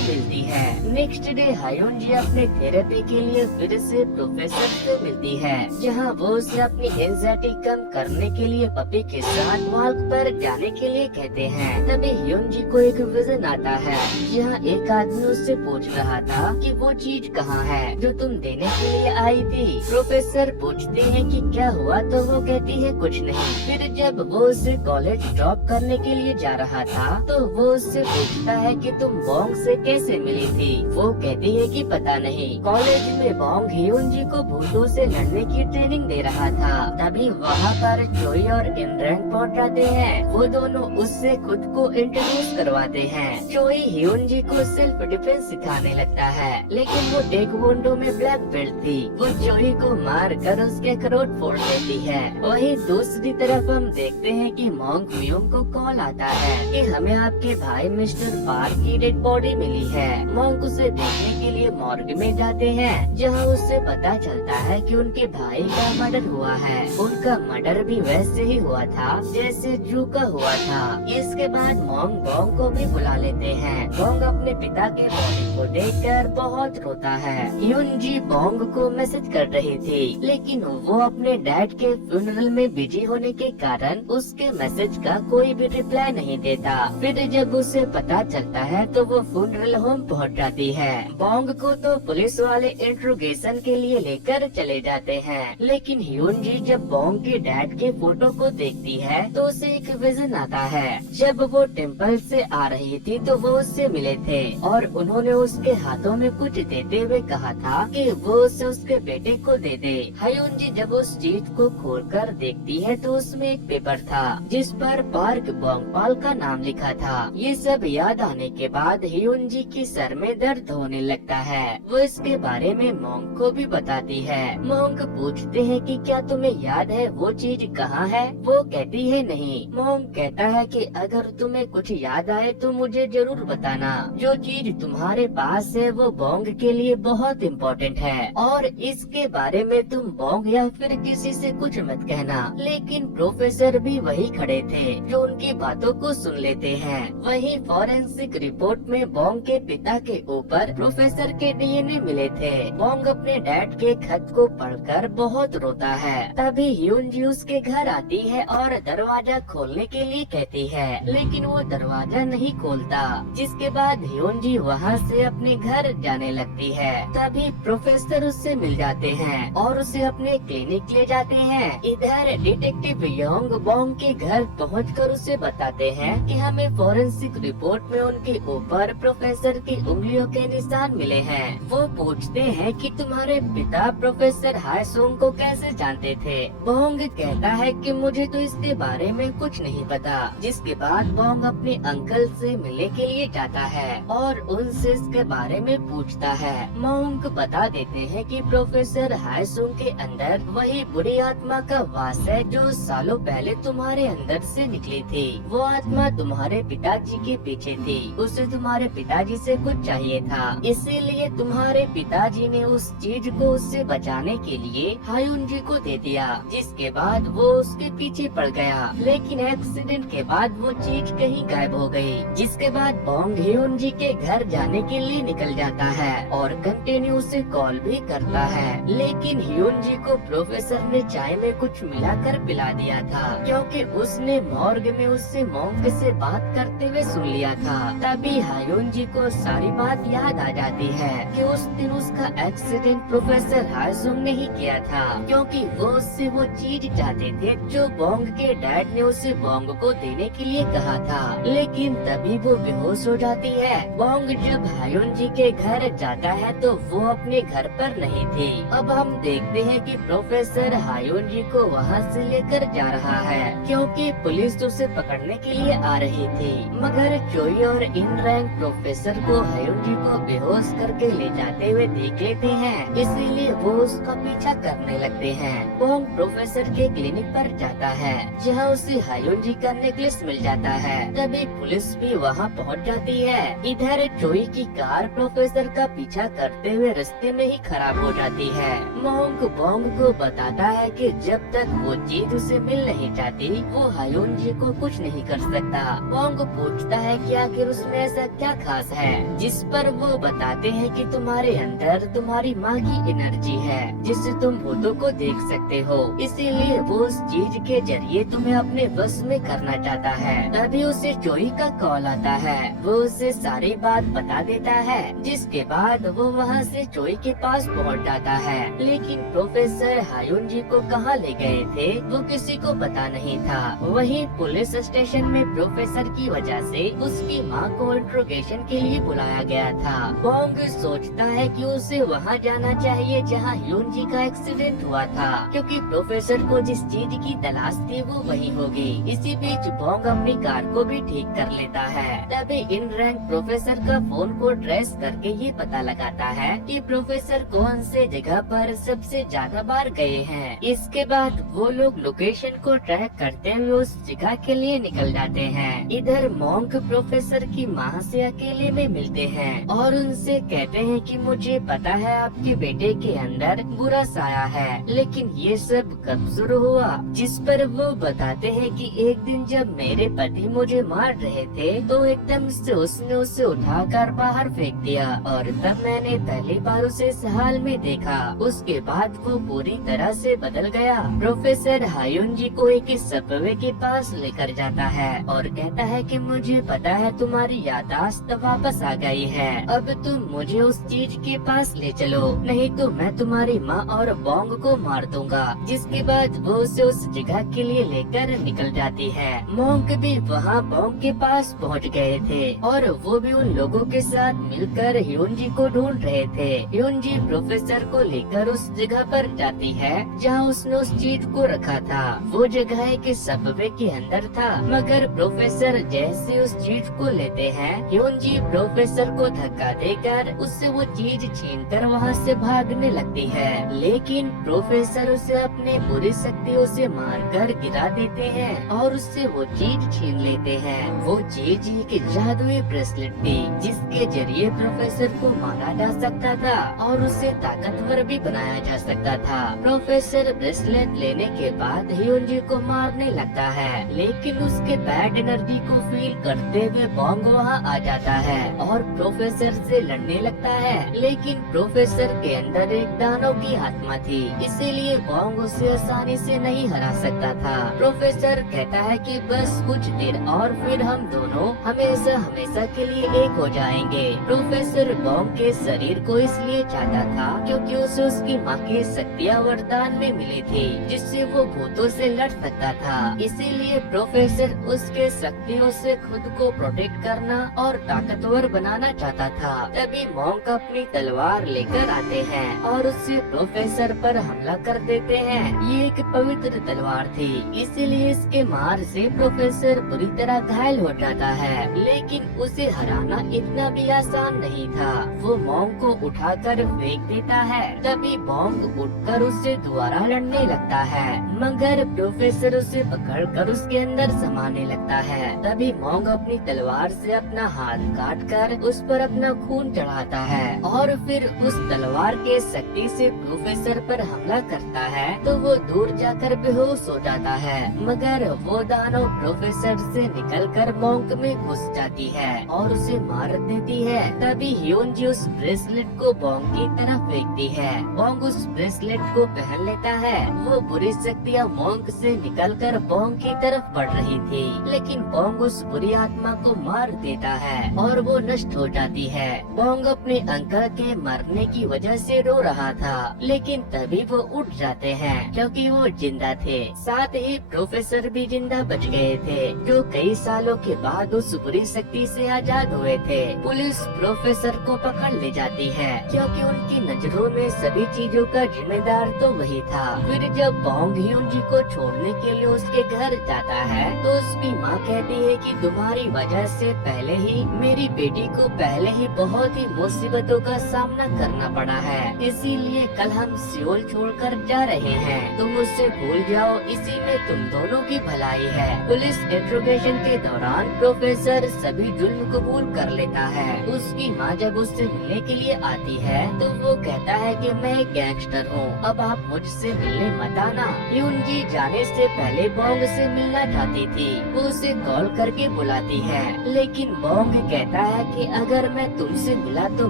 मिलती है। नेक्स्ट डे ह्यूनजी अपने थेरेपी के लिए फिर से प्रोफेसर से मिलती है, जहाँ वो उसे अपनी एंजाइटी कम करने के लिए पपी के साथ वॉक पर जाने के लिए कहते हैं। तभी ह्यूनजी को एक विजन आता है, जहाँ एक आदमी उससे पूछ रहा था कि वो चीज कहाँ है जो तुम देने के लिए आई थी। प्रोफेसर पूछते हैं कि क्या हुआ, तो वो कहती है कुछ नहीं। फिर जब वो उसे कॉलेज ड्रॉप करने के लिए जा रहा था तो वो उससे पूछता है कि तुम बॉन्ग से कैसे मिली थी। वो कहती है कि पता नहीं, कॉलेज में बॉन्ग ह्यूनजी को भूतों से लड़ने की ट्रेनिंग दे रहा था। तभी वहाँ पर चोई और इनरैंग पहुँच जाते हैं। वो दोनों उससे खुद को इंट्रोड्यूस करवाते हैं। चोई ह्यूनजी को सेल्फ डिफेंस सिखाने लगता है, लेकिन वो टेक्वांडो में ब्लैक बेल्ट थी। वो चोई को मार कर उसके अखरोट फोड़ देती है। वहीं दूसरी तरफ हम देखते हैं कि मॉन्ग म्यूंग को कॉल आता है कि हमें आपके भाई मिस्टर पार्क की डेड बॉडी मिली है। मॉन्ग उसे देखने के लिए मॉर्ग में जाते हैं, जहां उससे पता चलता है कि उनके भाई का मर्डर हुआ है। उनका मर्डर भी वैसे ही हुआ था जैसे जू का हुआ था। इसके बाद मॉन्ग बॉन्ग को भी बुला लेते हैं। बॉन्ग अपने पिता के बॉडी को देखकर बहुत रोता है। ह्यूनजी बॉन्ग को मैसेज कर रही थी, लेकिन वो अपने डैड के फ्यूनरल में बिजी होने के कारण उसके मैसेज का कोई भी रिप्लाई नहीं देता। फिर जब उसे पता चलता है तो वो फ्यूनरल होम पहुंच जाती है। बॉन्ग को तो पुलिस वाले इंट्रोगेशन के लिए लेकर चले जाते हैं, लेकिन ह्यूनजी जब बॉन्ग के डैड के फोटो को देखती है तो उसे एक विजन आता है। जब वो टेम्पल से आ रही थी तो वो उससे मिले थे और उन्होंने उसके हाथों में कुछ देते हुए कहा था कि वो उसे उसके बेटे को दे दे। ह्यूनजी जब उस चीज को खोलकर देखती है तो उसमें एक पेपर था जिस पर पार्क बोंगपाल का नाम लिखा था। ये सब याद आने के बाद ह्यूनजी की सर में दर्द होने लगता है। वो इसके बारे में मॉन्ग को भी बताती है। मॉन्ग पूछते हैं कि क्या तुम्हें याद है वो चीज कहाँ है। वो कहती है नहीं। मॉन्ग कहता है कि अगर तुम्हें कुछ याद आए तो मुझे जरूर बताना। जो चीज तुम्हारे पास है वो बॉन्ग के लिए बहुत इम्पोर्टेंट है और इसके बारे में तुम बॉन्ग या फिर किसी से कुछ मत कहना। लेकिन प्रोफेसर भी वही खड़े थे जो उनकी बातों को सुन लेते हैं। वहीं फॉरेंसिक रिपोर्ट में बॉन्ग के पिता के ऊपर प्रोफेसर के डीएनए मिले थे। बॉन्ग अपने डैड के खत को पढ़कर बहुत रोता है। तभी ह्यूनजी उसके घर आती है और दरवाजा खोलने के लिए कहती है, लेकिन वो दरवाजा नहीं खोलता। जिसके बाद ह्यूनजी वहाँ से अपने घर जाने लगती है। तभी प्रोफेसर उससे मिल जाते हैं और उसे अपने क्लिनिक ले जाते हैं। इधर डिटेक्टिव डिटेक्टिव योंग बोंग के घर पहुंचकर उसे बताते हैं कि हमें फॉरेंसिक रिपोर्ट में उनके ऊपर प्रोफेसर की उंगलियों के निशान मिले हैं। वो पूछते हैं कि तुम्हारे पिता प्रोफेसर हायसोंग को कैसे जानते थे। बोंग कहता है कि मुझे तो इसके बारे में कुछ नहीं पता। जिसके बाद बोंग अपने अंकल से मिलने के लिए जाता है और उनसे इसके बारे में पूछता है। मोंग बता देते हैं कि प्रोफेसर हायसोंग के अंदर वही बुरी आत्मा का वास है जो सालों पहले तुम्हारे अंदर से निकली थी। वो आत्मा तुम्हारे पिताजी के पीछे थी। उसे तुम्हारे पिताजी से कुछ चाहिए था, इसीलिए तुम्हारे पिताजी ने उस चीज को उससे बचाने के लिए हायुन जी को दे दिया। जिसके बाद वो उसके पीछे पड़ गया, लेकिन एक्सीडेंट के बाद वो चीज कहीं गायब हो गई। जिसके बाद बोंग ह्यून जी के घर जाने के लिए निकल जाता है और कंटिन्यू उसे कॉल भी करता है। लेकिन ह्यून जी को प्रोफेसर ने चाय में कुछ मिलाकर पिला दिया था, क्योंकि उसने मॉर्ग में उससे मोंग से बात करते हुए सुन लिया था। तभी हायुन जी को सारी बात याद आ जाती है कि उस दिन उसका एक्सीडेंट प्रोफेसर हायसोंग ने ही किया था, क्योंकि वो उससे वो चीज चाहते थे जो बोंग के डैड ने उसे बोंग को देने के लिए कहा था। लेकिन तभी वो बेहोश हो जाती है। बोंग जब हायुन जी के घर जाता है तो वो अपने घर पर नहीं थी। अब हम देखते हैं कि प्रोफेसर हायुन जी को वहाँ से लेकर जा रहा है, क्योंकि पुलिस उसे पकड़ने के लिए आ रही थी। मगर चोई और इन रैंक प्रोफेसर को हायुन जी को बेहोश करके ले जाते हुए देख लेते हैं, इसीलिए वो उसका पीछा करने लगते हैं। बोंग प्रोफेसर के क्लिनिक पर जाता है, जहाँ उसे हायुन जी का नेकलेस मिल जाता है। तभी पुलिस भी वहाँ पहुँच जाती है। इधर चोई की कार प्रोफेसर का पीछा करते हुए रास्ते में ही खराब हो जाती है। मोंग बोंग को बताता है कि जब तक वो चीज उसे मिल नहीं जाती वो हायुन जी को कुछ नहीं कर सकता। बोंग पूछता है कि आखिर उसमें ऐसा क्या खास है, जिस पर वो बताते हैं कि तुम्हारे अंदर तुम्हारी माँ की एनर्जी है जिससे तुम भूतों को देख सकते हो, इसीलिए वो उस चीज के जरिए तुम्हें अपने बस में करना चाहता है। तभी उसे चोई का कॉल आता है। वो उसे सारी बात बता देता है, जिसके बाद वो वहाँ से चोई के पास पहुँच जाता है। लेकिन प्रोफेसर हायुन जी को कहाँ ले गए थे वो किसी को पता नहीं था। वहीं पुलिस स्टेशन में प्रोफेसर की वजह से उसकी माँ को इंट्रोगेशन के लिए बुलाया गया था। बोंग सोचता है कि उसे वहाँ जाना चाहिए जहाँ ह्यून जी का एक्सीडेंट हुआ था, क्योंकि प्रोफेसर को जिस चीज की तलाश थी वो वही होगी। इसी बीच बोंग अपनी कार को भी ठीक कर लेता है। तभी इन रैंक प्रोफेसर का फोन को ट्रेस करके ये पता लगाता है कि प्रोफेसर कौन से जगह पर सबसे ज्यादा बार गए हैं। इसके बाद वो लोग लोकेशन को ट्रैक करते हुए उस जगह के लिए निकल जाते हैं। इधर मोंक प्रोफेसर की माँ से अकेले में मिलते हैं और उनसे कहते हैं कि मुझे पता है आपके बेटे के अंदर बुरा साया है, लेकिन ये सब कब शुरू हुआ। जिस पर वो बताते हैं कि एक दिन जब मेरे पति मुझे मार रहे थे तो एकदम से उसने उसे उठाकर बाहर फेंक दिया और तब मैंने पहली बार उसे इस हाल में देखा। उसके बाद वो पूरी तरह से बदल गया। प्रोफेसर हायुन जी को एक सबवे के पास लेकर जाता है और कहता है कि मुझे पता है तुम्हारी याददाश्त वापस आ गई है, अब तुम मुझे उस चीज के पास ले चलो, नहीं तो मैं तुम्हारी माँ और बोंग को मार दूंगा। जिसके बाद वो उसे उस जगह के लिए लेकर निकल जाती है। मोंक भी वहाँ बोंग के पास पहुँच गए थे और वो भी उन लोगों के साथ मिलकर ह्यून जी को ढूंढ रहे थे। ह्यून जी प्रोफेसर को लेकर उस जगह पर जाती है जहाँ उसने उस चीज को रखा था। वो जगह एक सबवे के अंदर था, मगर प्रोफेसर जैसे उस चीज को लेते हैं ह्यून जी प्रोफेसर को धक्का देकर उससे वो चीज छीनकर वहाँ से भागने लगती है। लेकिन प्रोफेसर उसे अपने बुरी शक्तियों से मारकर गिरा देते हैं और उससे वो चीज छीन लेते हैं। वो चीज एक जादुई ब्रेसलेट थी जिसके जरिए प्रोफेसर को मारा जा सकता था और उसे ताकतवर भी बनाया जा सकता था। प्रोफेसर ब्रेसलेट लेने के बाद ह्यून जी को मारने लगता है, लेकिन उसके बैड एनर्जी को फील करते हुए बोंग वहाँ आ जाता है और प्रोफेसर से लड़ने लगता है। लेकिन प्रोफेसर के अंदर एक दानव की आत्मा थी, इसीलिए बोंग उसे आसानी से नहीं हरा सकता था। प्रोफेसर कहता है कि बस कुछ देर और फिर हम दोनों हमेशा हमेशा के लिए एक हो जाएंगे। प्रोफेसर बोंग के शरीर को इसलिए चाहता था क्योंकि उसे उसकी माँ की शक्तियाँ वरदान में मिली थी, जिससे वो भूतों शत्रुओं से लड़ सकता था। इसीलिए प्रोफेसर उसके शक्तियों से खुद को प्रोटेक्ट करना और ताकतवर बनाना चाहता था। तभी मॉन्क अपनी तलवार लेकर आते हैं और उससे प्रोफेसर पर हमला कर देते हैं। ये एक पवित्र तलवार थी, इसीलिए इसके मार से प्रोफेसर बुरी तरह घायल हो जाता है। लेकिन उसे हराना इतना भी आसान नहीं था। वो मॉन्क को उठाकर फेंक देता है। तभी मॉन्क उठकर उससे दोबारा लड़ने लगता है, मगर प्रोफेसर उसे पकड़कर उसके अंदर समाने लगता है। तभी मॉन्क अपनी तलवार से अपना हाथ काटकर उस पर अपना खून चढ़ाता है और फिर उस तलवार के शक्ति से प्रोफेसर पर हमला करता है तो वो दूर जाकर बेहोश हो जाता है। मगर वो दानव प्रोफेसर से निकलकर मॉन्क में घुस जाती है और उसे मार देती है। तभी ह्योनजी उस ब्रेसलेट को बॉन्ग की तरफ फेंकती है। बॉन्ग उस ब्रेसलेट को पहन लेता है। वो बुरी शक्तियाँ मॉन्क से निकलकर बॉन्ग की तरफ बढ़ रही थी, लेकिन बॉन्ग उस बुरी आत्मा को मार देता है और वो नष्ट हो जाती है। बॉन्ग अपने अंकल के मरने की वजह से रो रहा था, लेकिन तभी वो उठ जाते हैं क्योंकि वो जिंदा थे। साथ ही प्रोफेसर भी जिंदा बच गए थे, जो कई सालों के बाद उस बुरी शक्ति से आजाद हुए थे। पुलिस प्रोफेसर को पकड़ ले जाती है क्योंकि उनकी नजरों में सभी चीजों का जिम्मेदार तो वही था। फिर जब बॉन्ग ह्योनजी को छोड़ने के लिए उसके घर जाता है तो उसकी माँ कहती है कि तुम्हारी वजह से पहले ही मेरी बेटी को पहले ही बहुत ही मुसीबतों का सामना करना पड़ा है, इसीलिए कल हम सियोल छोड़कर जा रहे हैं। तुम उससे भूल जाओ, इसी में तुम दोनों की भलाई है। पुलिस इंट्रोगेशन के दौरान प्रोफेसर सभी जुल्म कबूल कर लेता है। उसकी माँ जब उससे मिलने के लिए आती है तो वो कहता है कि मैं एक गैंगस्टर हूँ, अब आप मुझसे मिलने मत आना। ह्योनजी जाने से पहले बॉन्ग से मिलना चाहती थी। वो उसे कॉल करके बुलाती है, लेकिन बॉन्ग कहता है कि अगर मैं तुमसे मिला तो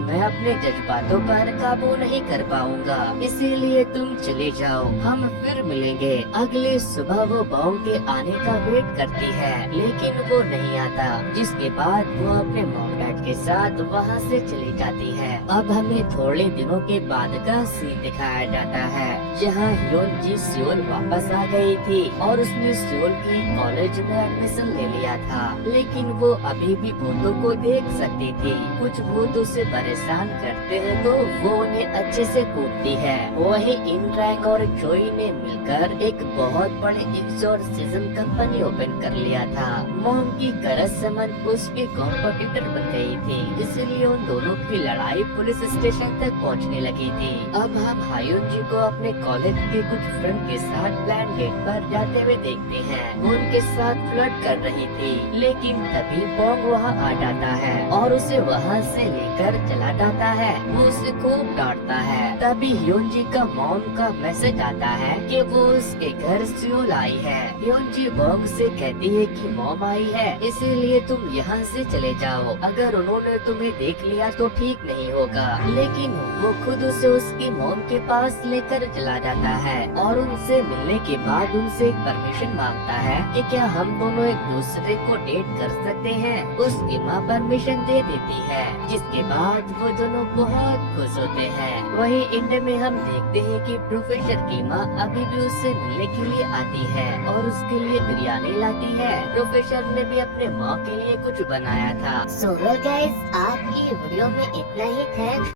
मैं अपने जज्बातों पर काबू नहीं कर पाऊंगा, इसीलिए तुम चले जाओ, हम फिर मिलेंगे। अगली सुबह वो बॉन्ग के आने का वेट करती है, लेकिन वो नहीं आता, जिसके बाद वो अपने मॉम डैड के साथ वहाँ से चली जाती है। अब हमें थोड़े दिनों के बाद का सीन दिखाया जाता है, जहाँ ह्योनजी सियोल वापस आ गई थी और उसने सियोल की कॉलेज में एडमिशन ले लिया था, लेकिन वो अभी भी भूतों को देख सकती थी। कुछ भूत उसे परेशान करते हैं तो वो उन्हें अच्छे से कूटती है। वही इनरैंग और चोई ने मिलकर एक बहुत बड़े एक्सोर्सिज्म कंपनी ओपन कर लिया था। मॉम की गरज समझ उसकी कॉम्पिटिटर बन गई थी, इसलिए उन दोनों की लड़ाई पुलिस स्टेशन तक पहुंचने लगी थी। अब हम ह्योनजी को अपने कॉलेज के कुछ फ्रेंड के साथ प्लान डेट पर जाते हुए देखते हैं। वो उनके साथ फ्लर्ट कर रही थी, लेकिन तभी बॉन्ग वहाँ आ जाता है और उसे वहाँ से लेकर चला जाता है। वो उसे खूब डांटता है। तभी ह्योनजी का मॉम का मैसेज आता है कि वो उसके घर सियोल आई है। ह्योनजी बॉन्ग से कहती है कि मॉम आई है, इसीलिए तुम यहाँ से चले जाओ। अगर उन्होंने तुम्हें देख लिया तो ठीक नहीं होगा। लेकिन वो खुद उसे उसकी मॉम के पास लेकर चला जाता है और उनसे मिलने के बाद उनसे एक परमिशन मांगता है कि क्या हम दोनों एक दूसरे को डेट कर सकते हैं। उसकी माँ परमिशन दे देती है, जिसके बाद वो दोनों बहुत खुश होते हैं। वहीं इंड में हम देखते हैं कि प्रोफेसर की माँ अभी भी उससे मिलने के लिए आती है और उसके लिए बिरयानी लाती है। प्रोफेसर ने भी अपने माँ के लिए कुछ बनाया था। सो गाइस, आज की वीडियो में इतना ही। थैंक्स